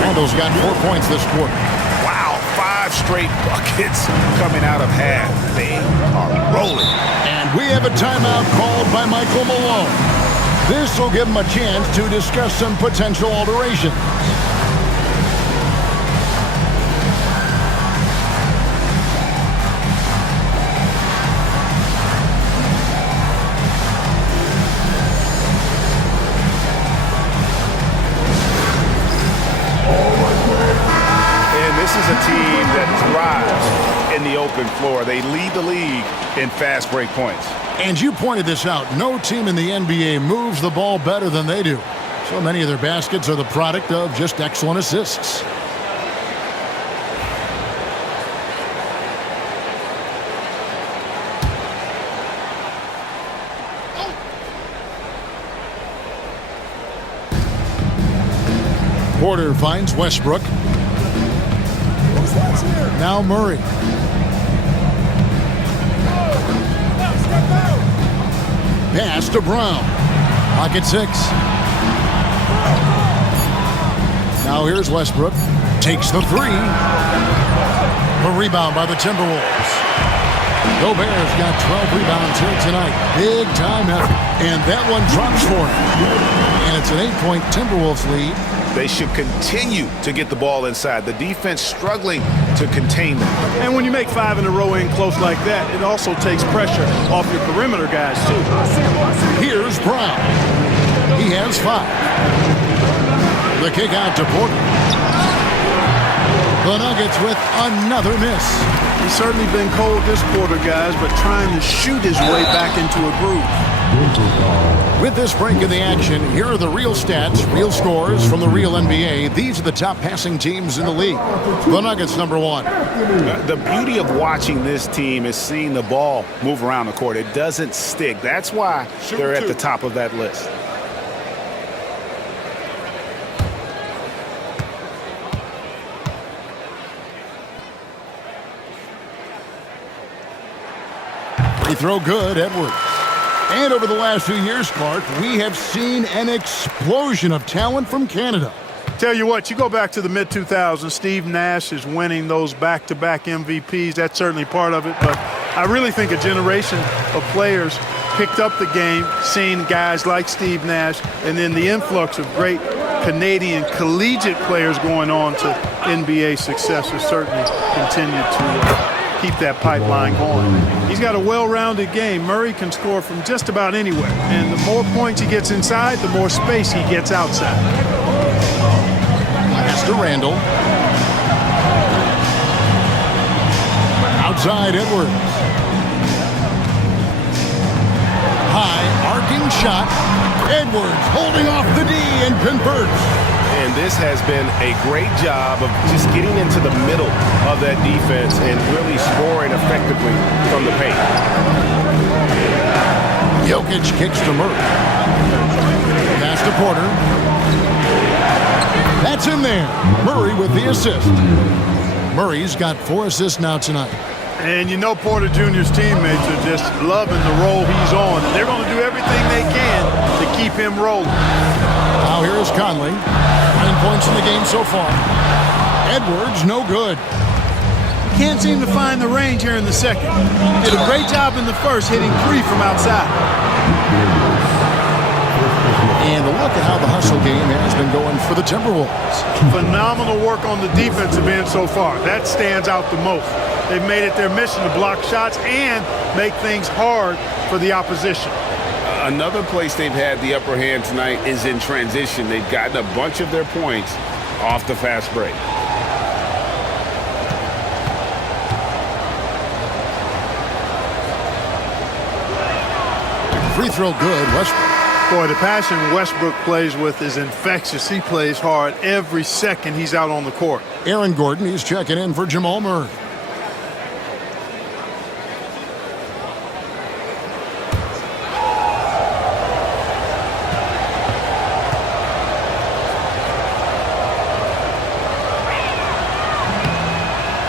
Randall's got 4 points this quarter. Wow, 5 straight buckets coming out of half. They are rolling. And we have a timeout called by Michael Malone. This will give him a chance to discuss some potential alterations. This is a team that thrives in the open floor. They lead the league in fast break points. And you pointed this out. No team in the NBA moves the ball better than they do. So many of their baskets are the product of just excellent assists. Porter finds Westbrook. Now Murray. Pass to Brown. Pocket 6. Now here's Westbrook. Takes the 3. A rebound by the Timberwolves. Gobert's got 12 rebounds here tonight. Big time effort. And that one drops for him. And it's an 8-point Timberwolves lead. They should continue to get the ball inside. The defense struggling to contain them. And when you make 5 in a row in close like that, it also takes pressure off your perimeter guys, too. Here's Brown. He has 5. The kick out to Porter. The Nuggets with another miss. He's certainly been cold this quarter, guys, but trying to shoot his way back into a groove. With this break in the action, here are the real stats, real scores from the real NBA. These are the top passing teams in the league. The Nuggets, number 1. The beauty of watching this team is seeing the ball move around the court. It doesn't stick. That's why they're at the top of that list. Free throw good, Edwards. And over the last few years, Clark, we have seen an explosion of talent from Canada. Tell you what, you go back to the mid-2000s, Steve Nash is winning those back-to-back MVPs. That's certainly part of it. But I really think a generation of players picked up the game, seeing guys like Steve Nash, and then the influx of great Canadian collegiate players going on to NBA success has certainly continued to keep that pipeline going. He's got a well-rounded game. Murray can score from just about anywhere. And the more points he gets inside, the more space he gets outside. Pass to Randall. Outside Edwards. high, arcing shot. Edwards holding off the D and converts. And this has been a great job of just getting into the middle of that defense and really scoring effectively from the paint. Jokic kicks to Murray. Pass to Porter. That's in there. Murray with the assist. Murray's got 4 assists now tonight. And you know Porter Jr.'s teammates are just loving the role he's on. They're going to do everything they can to keep him rolling. Now here is Conley. 9 points in the game so far. Edwards, no good. Can't seem to find the range here in the second. Did a great job in the first, hitting 3 from outside. And a look at how the hustle game has been going for the Timberwolves. Phenomenal work on the defensive end so far. That stands out the most. They've made it their mission to block shots and make things hard for the opposition. Another place they've had the upper hand tonight is in transition. They've gotten a bunch of their points off the fast break. Free throw good, Westbrook. Boy, the passion Westbrook plays with is infectious. He plays hard every second he's out on the court. Aaron Gordon, he's checking in for Jamal Murray.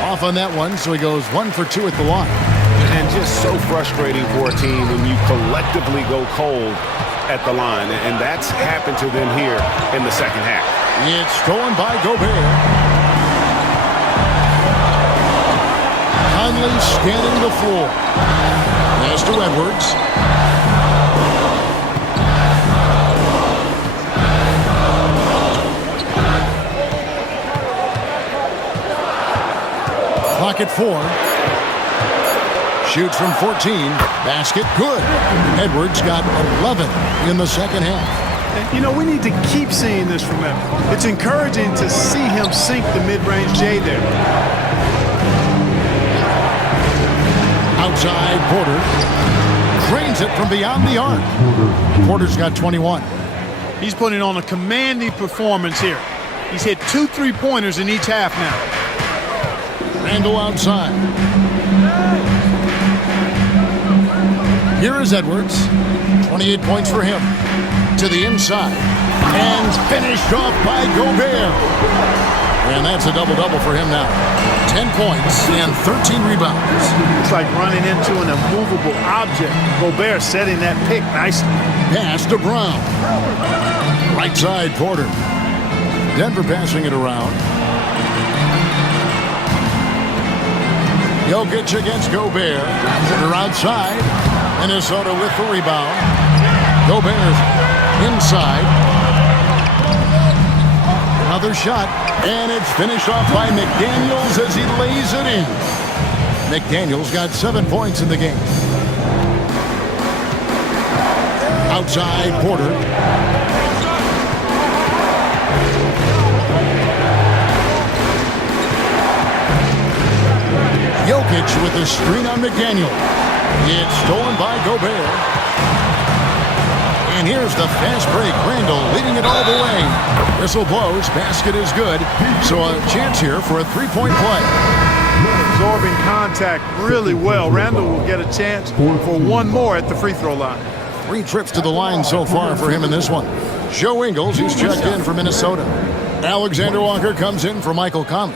Off on that one, so he goes 1 for 2 at the line. And just so frustrating for a team when you collectively go cold at the line. And that's happened to them here in the second half. It's stolen by Gobert. Conley scanning the floor. Pass to Edwards. Clock at 4. Shoots from 14. Basket good. Edwards got 11 in the second half. And, you know, we need to keep seeing this from him. It's encouraging to see him sink the mid-range J there. Outside, Porter. Drains it from beyond the arc. Porter's got 21. He's putting on a commanding performance here. He's hit 2 3-pointers in each half now. Randall outside. Here is Edwards. 28 points for him. To the inside. And finished off by Gobert. And that's a double-double for him now. 10 points and 13 rebounds. It's like running into an immovable object. Gobert setting that pick nicely. Pass to Brown. Right side, Porter. Denver passing it around. Jokic against Gobert. Porter outside. Minnesota with the rebound. Gobert's inside. Another shot. And it's finished off by McDaniels as he lays it in. McDaniels got 7 points in the game. Outside, Porter. Jokic with a screen on McDaniel. It's stolen by Gobert. And here's the fast break. Randall leading it all the way. Whistle blows. Basket is good. So a chance here for a three-point play. Absorbing contact really well. Randall will get a chance for one more at the free throw line. 3 trips to the line so far for him in this one. Joe Ingles, he's checked in for Minnesota. Alexander Walker comes in for Michael Conley.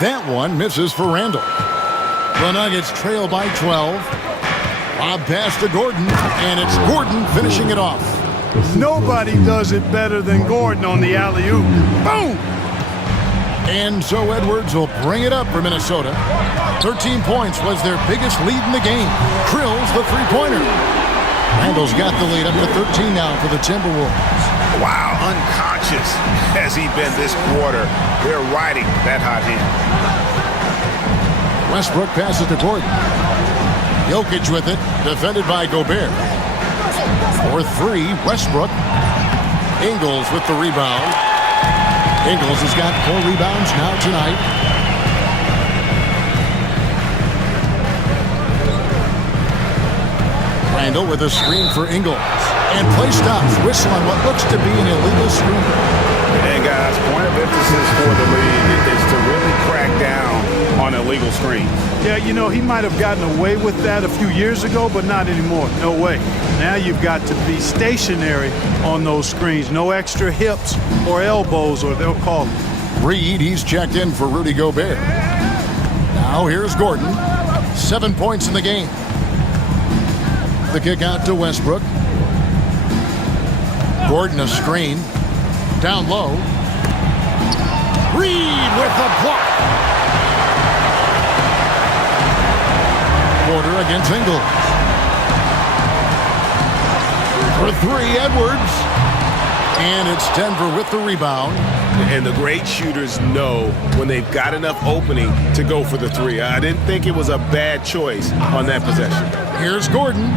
That one misses for Randall. The Nuggets trail by 12. Lob pass to Gordon, and it's Gordon finishing it off. Nobody does it better than Gordon on the alley-oop. Boom! And so Edwards will bring it up for Minnesota. 13 points was their biggest lead in the game. Krill's the three-pointer. Randall's got the lead up to 13 now for the Timberwolves. Wow, unconscious has he been this quarter. They're riding that hot hand. Westbrook passes to Gordon. Jokic with it, defended by Gobert. For 3, Westbrook. Ingles with the rebound. Ingles has got 4 rebounds now tonight. Randall with a screen for Ingles. And play stops. Whistle on what looks to be an illegal screen. And guys, point of emphasis for the league is to really crack down on illegal screens. Yeah, you know, he might have gotten away with that a few years ago, but not anymore. No way. Now you've got to be stationary on those screens. No extra hips or elbows, or they'll call it. Reed, he's checked in for Rudy Gobert. Now here's Gordon. 7 points in the game. The kick out to Westbrook. Gordon a screen. Down low. Reed with the block. Porter against Ingles. For 3, Edwards. And it's Denver with the rebound. And the great shooters know when they've got enough opening to go for the 3. I didn't think it was a bad choice on that possession. Here's Gordon.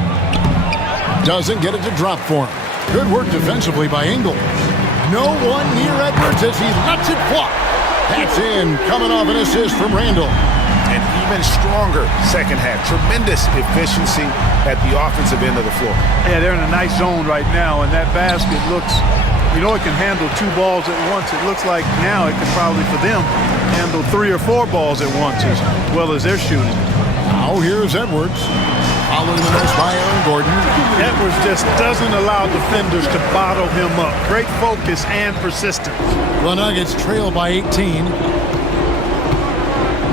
Doesn't get it to drop for him. Good work defensively by Ingles. No one near Edwards as he lets it fly. That's in, coming off an assist from Randall. An even stronger second half. Tremendous efficiency at the offensive end of the floor. Yeah, they're in a nice zone right now, and that basket looks, you know, it can handle 2 balls at once. It looks like now it can probably, for them, handle 3 or 4 balls at once as well as they're shooting. Now here's Edwards. Following the miss by Aaron Gordon. Edwards just doesn't allow defenders to bottle him up. Great focus and persistence. The Nuggets trail by 18.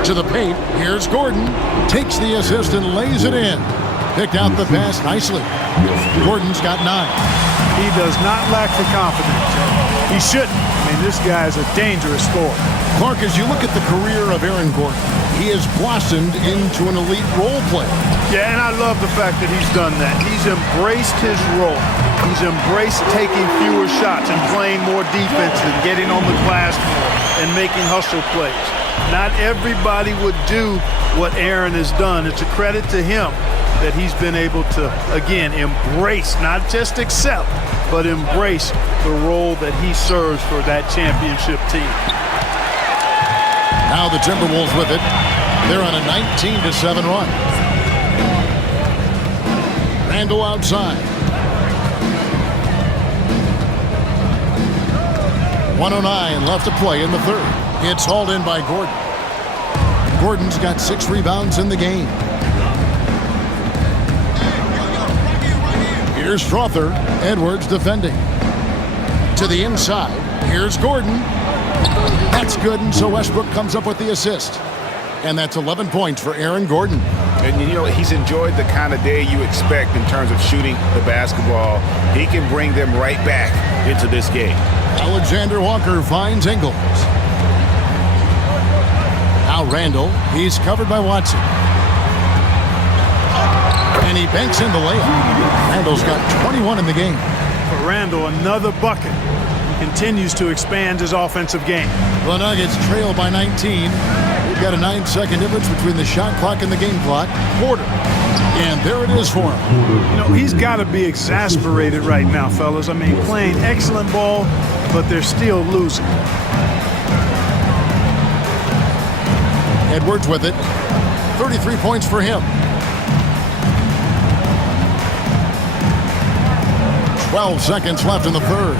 To the paint. Here's Gordon. Takes the assist and lays it in. Picked out the pass nicely. Gordon's got 9. He does not lack the confidence. He shouldn't. I mean, this guy is a dangerous scorer. Clark, as you look at the career of Aaron Gordon, he has blossomed into an elite role player. Yeah, and I love the fact that he's done that. He's embraced his role. He's embraced taking fewer shots and playing more defense and getting on the glass and making hustle plays. Not everybody would do what Aaron has done. It's a credit to him that he's been able to, again, embrace, not just accept, but embrace the role that he serves for that championship team. Now the Timberwolves with it. They're on a 19-7 run. Randall outside. 1:09 left to play in the third. It's hauled in by Gordon. Gordon's got 6 rebounds in the game. Here's Strother. Edwards defending. To the inside. Here's Gordon. That's good, and so Westbrook comes up with the assist. And that's 11 points for Aaron Gordon. And, you know, he's enjoyed the kind of day you expect in terms of shooting the basketball. He can bring them right back into this game. Alexander Walker finds Ingles. Now Randall. He's covered by Watson. And he banks in the layup. Randall's got 21 in the game. For Randall, another bucket. Continues to expand his offensive game. The Nuggets trail by 19. We've got a 9-second difference between the shot clock and the game clock. Porter. And there it is for him. You know, he's got to be exasperated right now, fellas. I mean, playing excellent ball, but they're still losing. Edwards with it. 33 points for him. 12 seconds left in the third.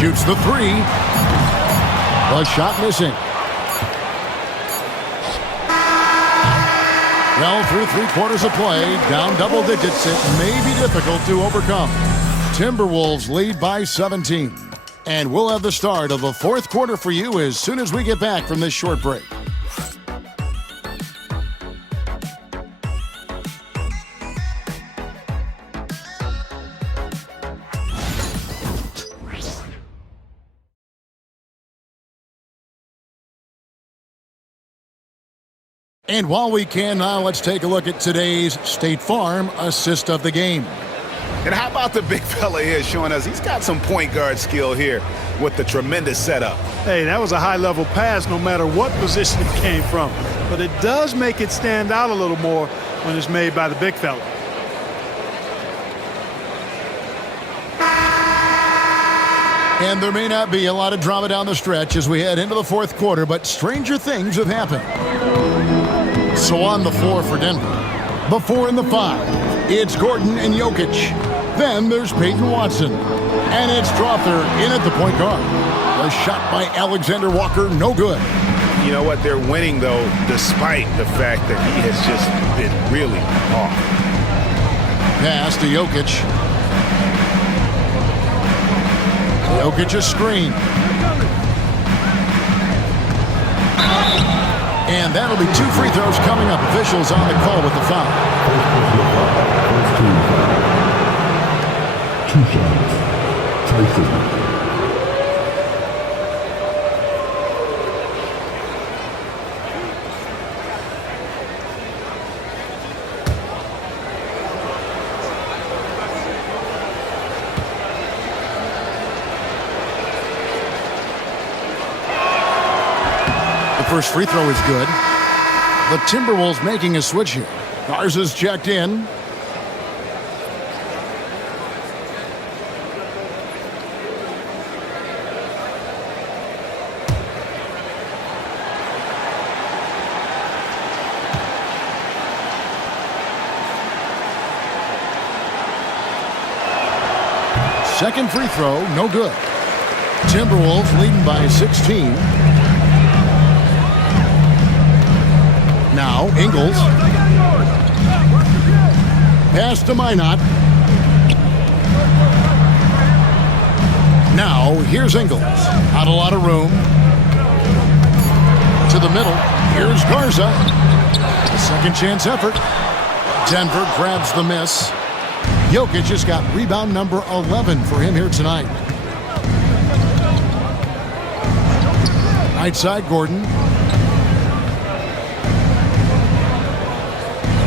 Shoots the 3. The shot missing. Well, through 3 quarters of play, down double digits, it may be difficult to overcome. Timberwolves lead by 17. And we'll have the start of the 4th quarter for you as soon as we get back from this short break. And while we can now, let's take a look at today's State Farm assist of the game. And how about the big fella here showing us he's got some point guard skill here with the tremendous setup. Hey, that was a high-level pass no matter what position it came from. But it does make it stand out a little more when it's made by the big fella. And there may not be a lot of drama down the stretch as we head into the fourth quarter, but stranger things have happened. So on the floor for Denver, the 4 and the 5, it's Gordon and Jokic. Then there's Peyton Watson. And it's Strother in at the point guard. A shot by Alexander Walker, no good. You know what? They're winning, though, despite the fact that he has just been really off. Pass to Jokic. Jokic a screen. And that'll be 2 free throws coming up. Officials on the call with the foul. 2 shots. Tyson. First free throw is good. The Timberwolves making a switch here. Garza's checked in. Second free throw, no good. Timberwolves leading by 16. Now, Ingles. Pass to Minot. Now, here's Ingles. Not a lot of room. To the middle. Here's Garza. A second chance effort. Denver grabs the miss. Jokic just got rebound number 11 for him here tonight. Right side, Gordon.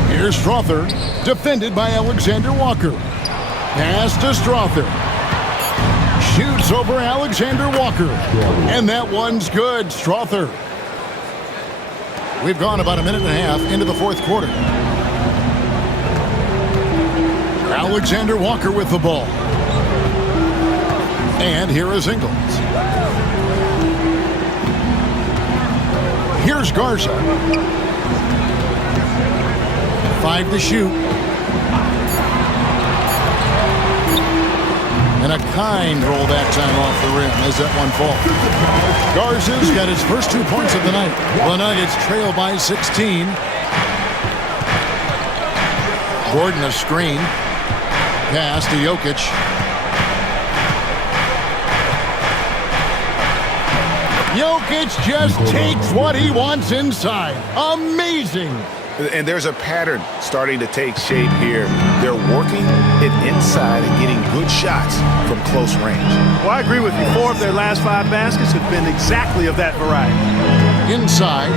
Here's Strother, defended by Alexander Walker. Pass to Strother. Shoots over Alexander Walker. And that one's good, Strother. We've gone about a minute and a half into the fourth quarter. Alexander Walker with the ball. And here is Ingles. Here's Garza. 5 to shoot. And a kind roll that time off the rim as that one falls. Garza's got his first 2 points of the night. The Nuggets trail by 16. Gordon a screen. Pass to Jokic. Jokic just takes what he wants inside. Amazing. And there's a pattern starting to take shape here. They're working it inside and getting good shots from close range. Well, I agree with you. 4 of their last 5 baskets have been exactly of that variety. Inside,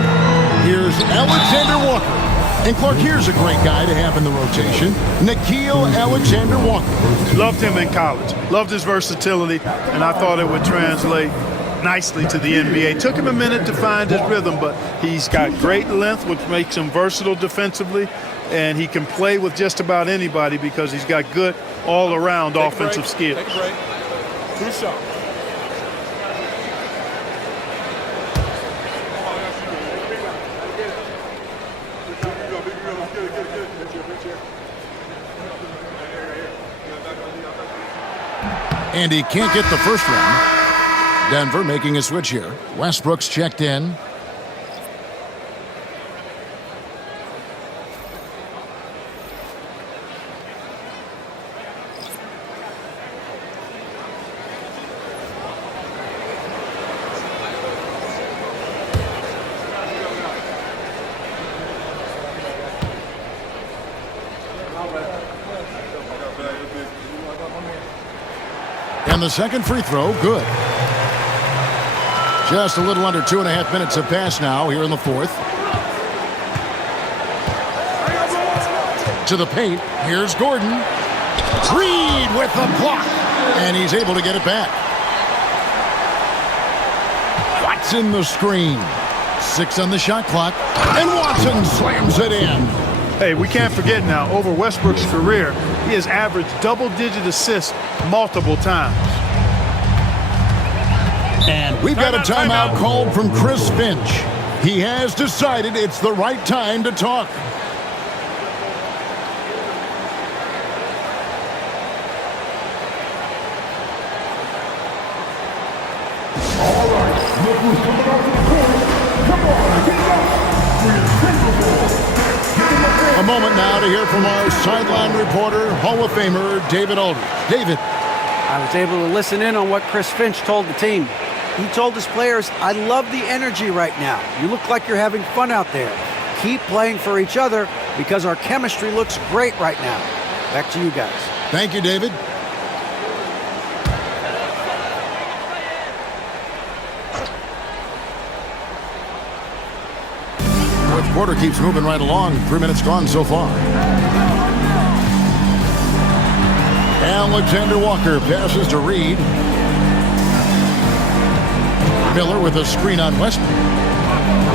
here's Alexander Walker. And Clark, here's a great guy to have in the rotation, Nickeil Alexander Walker. Loved him in college. Loved his versatility, and I thought it would translate nicely to the NBA. Took him a minute to find his rhythm, but he's got great length, which makes him versatile defensively, and he can play with just about anybody because he's got good all-around offensive skills. Take a break. 2 shots. And he can't get the first one. Denver making a switch here. Westbrook's checked in. And the second free throw, good. Just a little under 2.5 minutes have passed now here in the fourth. To the paint. Here's Gordon. Reed with the block. And he's able to get it back. Watson the screen. 6 on the shot clock. And Watson slams it in. Hey, we can't forget now, over Westbrook's career, he has averaged double-digit assists multiple times. And we've got a timeout called from Chris Finch. He has decided it's the right time to talk. All right, look who's coming off the court. Come on, get it up for your Timberwolves. A moment now to hear from our sideline reporter, Hall of Famer David Aldridge. David. I was able to listen in on what Chris Finch told the team. He told his players, I love the energy right now. You look like you're having fun out there. Keep playing for each other because our chemistry looks great right now. Back to you guys. Thank you, David. Fourth quarter keeps moving right along. 3 minutes gone so far. Alexander Walker passes to Reed. Miller with a screen on Westbrook.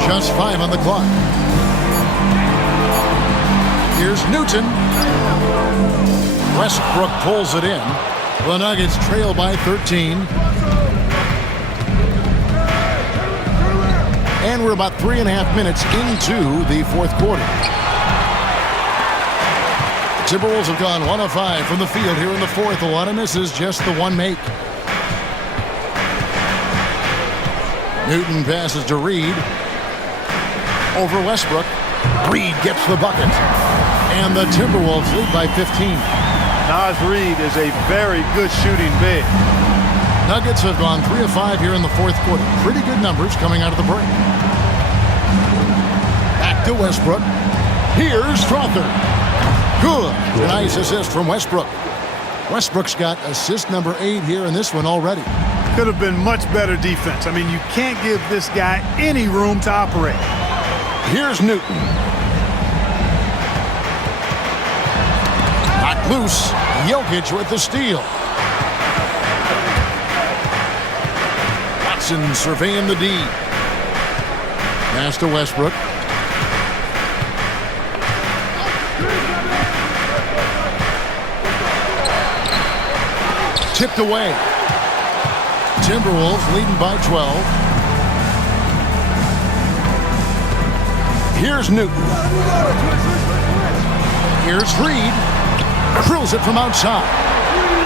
Just 5 on the clock. Here's Newton. Westbrook pulls it in. The Nuggets trail by 13. And we're about 3.5 minutes into the fourth quarter. The Timberwolves have gone 1 of 5 from the field here in the fourth. A lot of misses, just the one make. Newton passes to Reed. Over Westbrook. Reed gets the bucket. And the Timberwolves lead by 15. Naz Reed is a very good shooting big. Nuggets have gone 3 of 5 here in the fourth quarter. Pretty good numbers coming out of the break. Back to Westbrook. Here's Strother. Good. Nice assist from Westbrook. Westbrook's got assist number 8 here in this one already. Could have been much better defense. I mean, you can't give this guy any room to operate. Here's Newton. Knocked loose. Jokic with the steal. Watson surveying the D. Pass to Westbrook. Tipped away. Timberwolves leading by 12. Here's Newton. Here's Reed. Drills it from outside.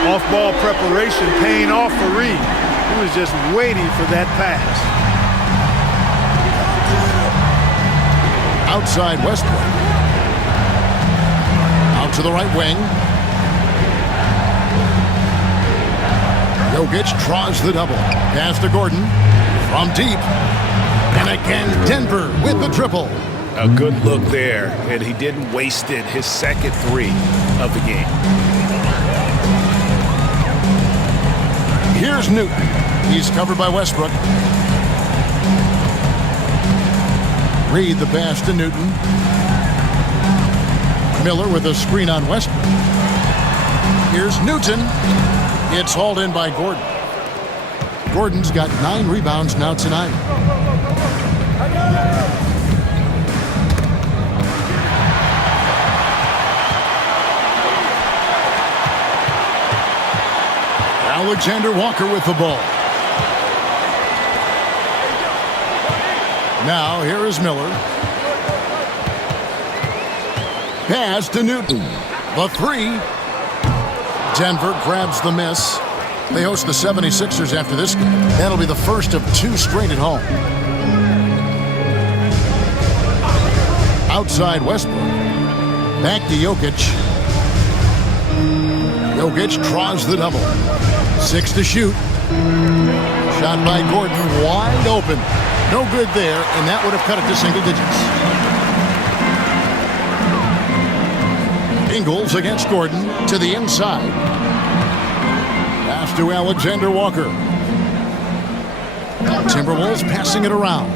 Off-ball preparation paying off for Reed. He was just waiting for that pass. Outside Westbrook. Out to the right wing. Jokic draws the double. Pass to Gordon. From deep. And again, Denver with the triple. A good look there, and he didn't waste it. His second 3 of the game. Here's Newton. He's covered by Westbrook. Reed the pass to Newton. Miller with a screen on Westbrook. Here's Newton. It's hauled in by Gordon. Gordon's got 9 rebounds now tonight. Alexander Walker with the ball. Now here is Miller. Pass to Newton. The 3. Denver grabs the miss. They host the 76ers after this game. That'll be the first of 2 straight at home. Outside Westbrook. Back to Jokic. Jokic draws the double. 6 to shoot. Shot by Gordon, wide open. No good there, and that would have cut it to single digits. Ingles against Gordon to the inside. Pass to Alexander Walker. Timberwolves passing it around.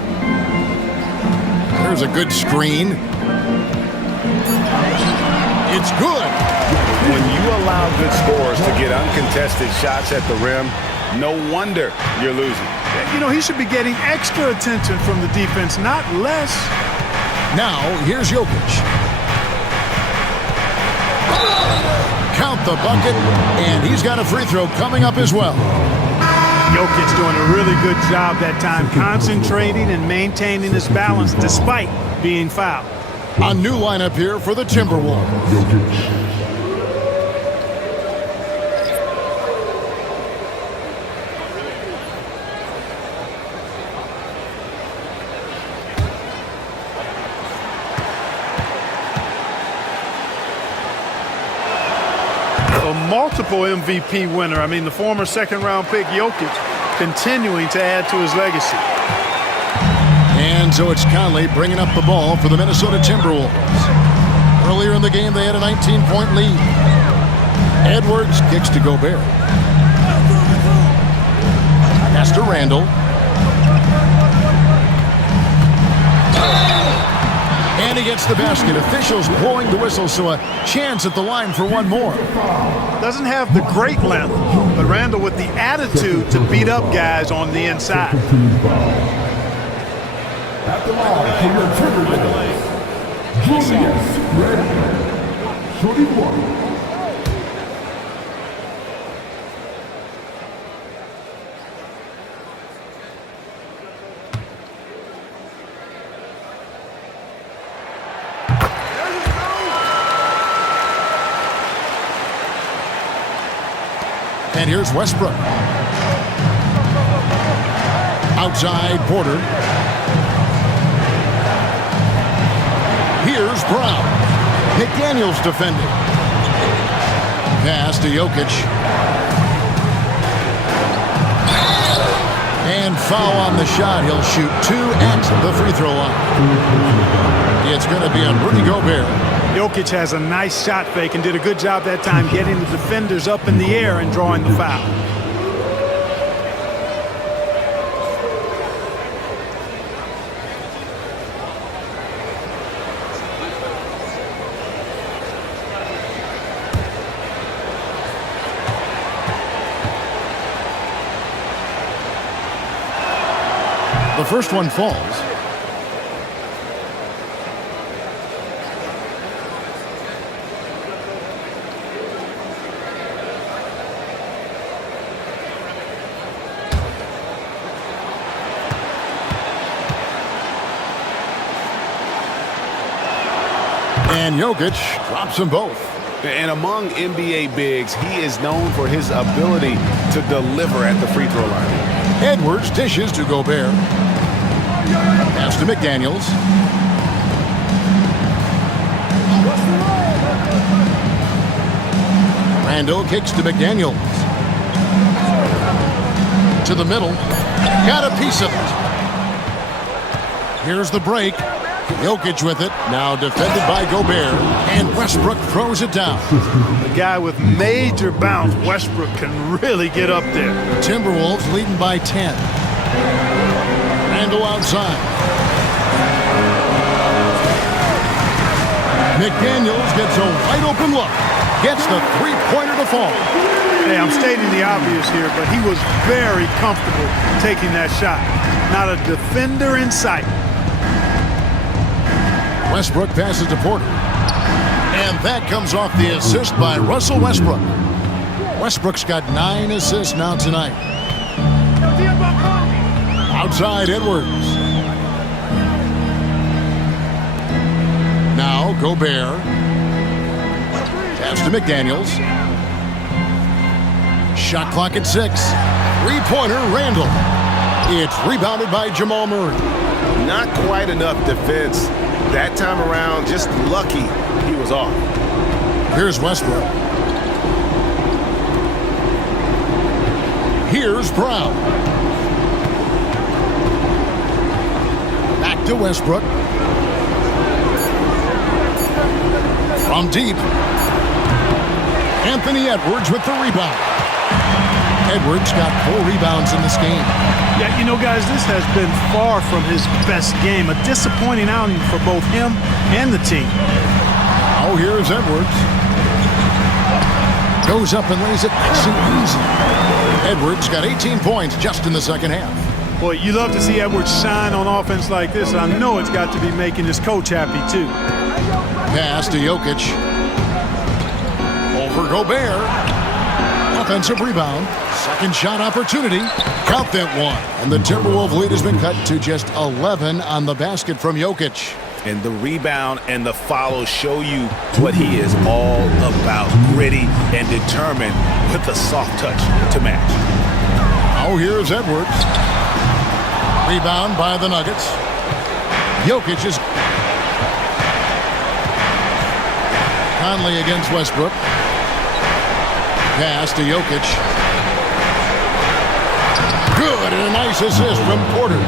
There's a good screen. It's good. When you allow good scorers to get uncontested shots at the rim, no wonder you're losing. You know, he should be getting extra attention from the defense, not less. Now, here's Jokic. Count the bucket, and he's got a free throw coming up as well. Jokic doing a really good job that time, concentrating and maintaining his balance despite being fouled. A new lineup here for the Timberwolves. A multiple MVP winner. I mean, the former second-round pick Jokic continuing to add to his legacy. And so it's Conley bringing up the ball for the Minnesota Timberwolves. Earlier in the game, they had a 19-point lead. Edwards kicks to Gobert. Pass to Randall. And he gets the basket. Officials blowing the whistle, so a chance at the line for one more. Doesn't have the great length, but Randall with the attitude to beat up guys on the inside. At the line for your Timberwolves, Julius Randle, shooting one. And here's Westbrook. Outside Porter. Here's Brown. McDaniels defending. Pass to Jokic. And foul on the shot. He'll shoot 2 at the free throw line. It's going to be on Rudy Gobert. Jokic has a nice shot fake and did a good job that time getting the defenders up in the air and drawing the foul. The first one falls. And Jokic drops them both. And among NBA bigs, he is known for his ability to deliver at the free throw line. Edwards dishes to Gobert. Pass to McDaniels. Randall kicks to McDaniels. To the middle. Got a piece of it. Here's the break. Jokic with it. Now defended by Gobert. And Westbrook throws it down. The guy with major bounce, Westbrook, can really get up there. Timberwolves leading by 10. Randall outside. McDaniels gets a wide open look. Gets the three-pointer to fall. Hey, I'm stating the obvious here, but he was very comfortable taking that shot. Not a defender in sight. Westbrook passes to Porter. And that comes off the assist by Russell Westbrook. Westbrook's got 9 assists now tonight. Outside Edwards. Now Gobert. Pass to McDaniels. Shot clock at 6. Three-pointer Randall. It's rebounded by Jamal Murray. Not quite enough defense. That time around, just lucky he was off. Here's Westbrook. Here's Brown. Back to Westbrook. From deep. Anthony Edwards with the rebound. Edwards got 4 rebounds in this game. Yeah, you know, guys, this has been far from his best game. A disappointing outing for both him and the team. Oh, here's Edwards. Goes up and lays it nice and easy. Edwards got 18 points just in the second half. Boy, you love to see Edwards shine on offense like this. I know it's got to be making his coach happy, too. Pass to Jokic. Over Gobert. Offensive rebound. Second shot opportunity. Count that one. And the Timberwolves lead has been cut to just 11 on the basket from Jokic. And the rebound and the follow show you what he is all about. Gritty and determined with a soft touch to match. Oh, here's Edwards. Rebound by the Nuggets. Jokic is... Conley against Westbrook. Pass to Jokic. Good, and a nice assist from Porter.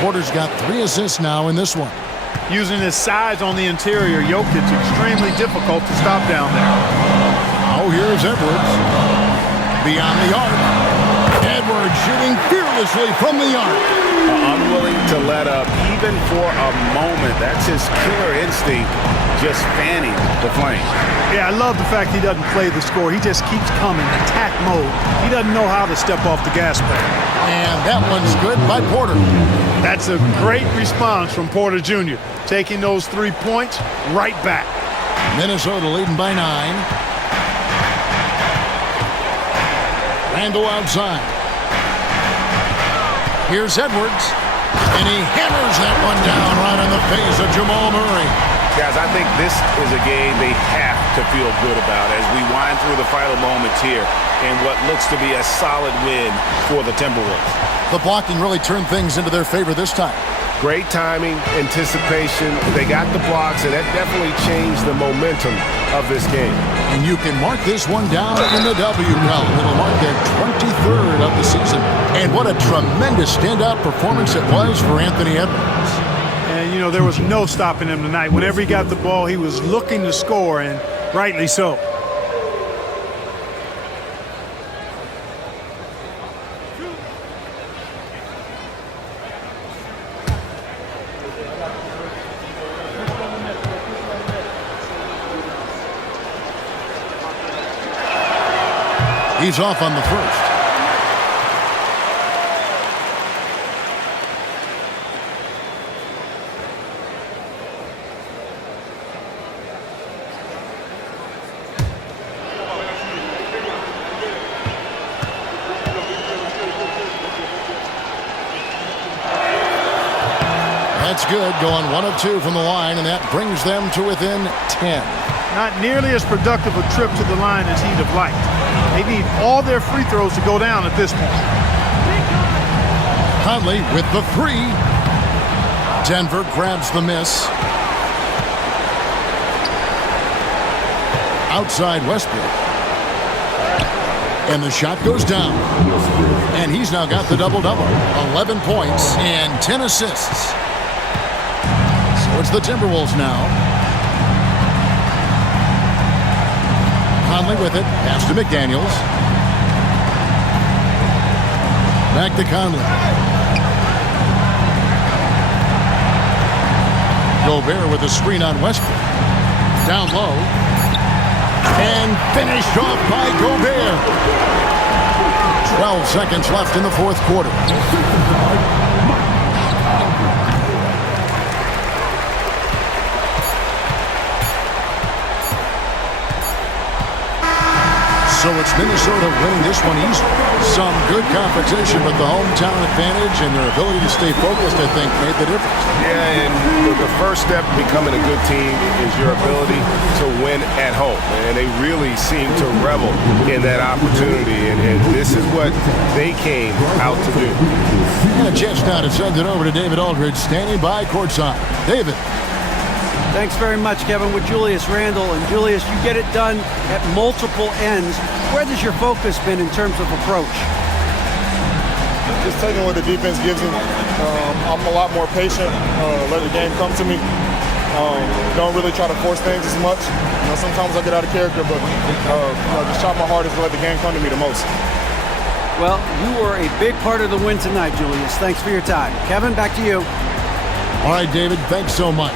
Porter's got 3 assists now in this one. Using his size on the interior, Jokic extremely difficult to stop down there. Oh, here's Edwards. Beyond the arc. Edwards shooting fearlessly from the arc. Unwilling to let up even for a moment. That's his killer instinct, just fanning the flame. Yeah, I love the fact he doesn't play the score. He just keeps coming, attack mode. He doesn't know how to step off the gas pedal. And that one's good by Porter. That's a great response from Porter Jr., taking those 3 points right back. Minnesota leading by 9. Randle outside. Here's Edwards. And he hammers that one down right in the face of Jamal Murray. Guys, I think this is a game they have to feel good about as we wind through the final moments here in what looks to be a solid win for the Timberwolves. The blocking really turned things into their favor this time. Great timing, anticipation. They got the blocks, and that definitely changed the momentum of this game. And you can mark this one down in the W column. It'll mark their 23rd of the season. And what a tremendous standout performance it was for Anthony Edwards. And, you know, there was no stopping him tonight. Whenever he got the ball, he was looking to score, and rightly so. He's off on the first. That's good, going 1 of 2 from the line, and that brings them to within 10. Not nearly as productive a trip to the line as he'd have liked. They need all their free throws to go down at this point. Conley with the 3. Denver grabs the miss. Outside Westbrook. And the shot goes down. And he's now got the double-double. 11 points and 10 assists. So it's the Timberwolves now. Conley with it. Pass to McDaniels. Back to Conley. Gobert with a screen on Westbrook. Down low. And finished off by Gobert. 12 seconds left in the fourth quarter. So it's Minnesota winning this one easily. Some good competition, but the hometown advantage and their ability to stay focused, I think, made the difference. Yeah, and the first step in becoming a good team is your ability to win at home. And they really seem to revel in that opportunity. And this is what they came out to do. And just now to send it over to David Aldridge, standing by courtside. David. Thanks very much, Kevin, with Julius Randle. And Julius, you get it done at multiple ends. Where has your focus been in terms of approach? Just taking what the defense gives me. I'm a lot more patient, let the game come to me. Don't really try to force things as much. Sometimes I get out of character, but just try my hardest to let the game come to me the most. Well, you were a big part of the win tonight, Julius. Thanks for your time. Kevin, back to you. All right, David, thanks so much.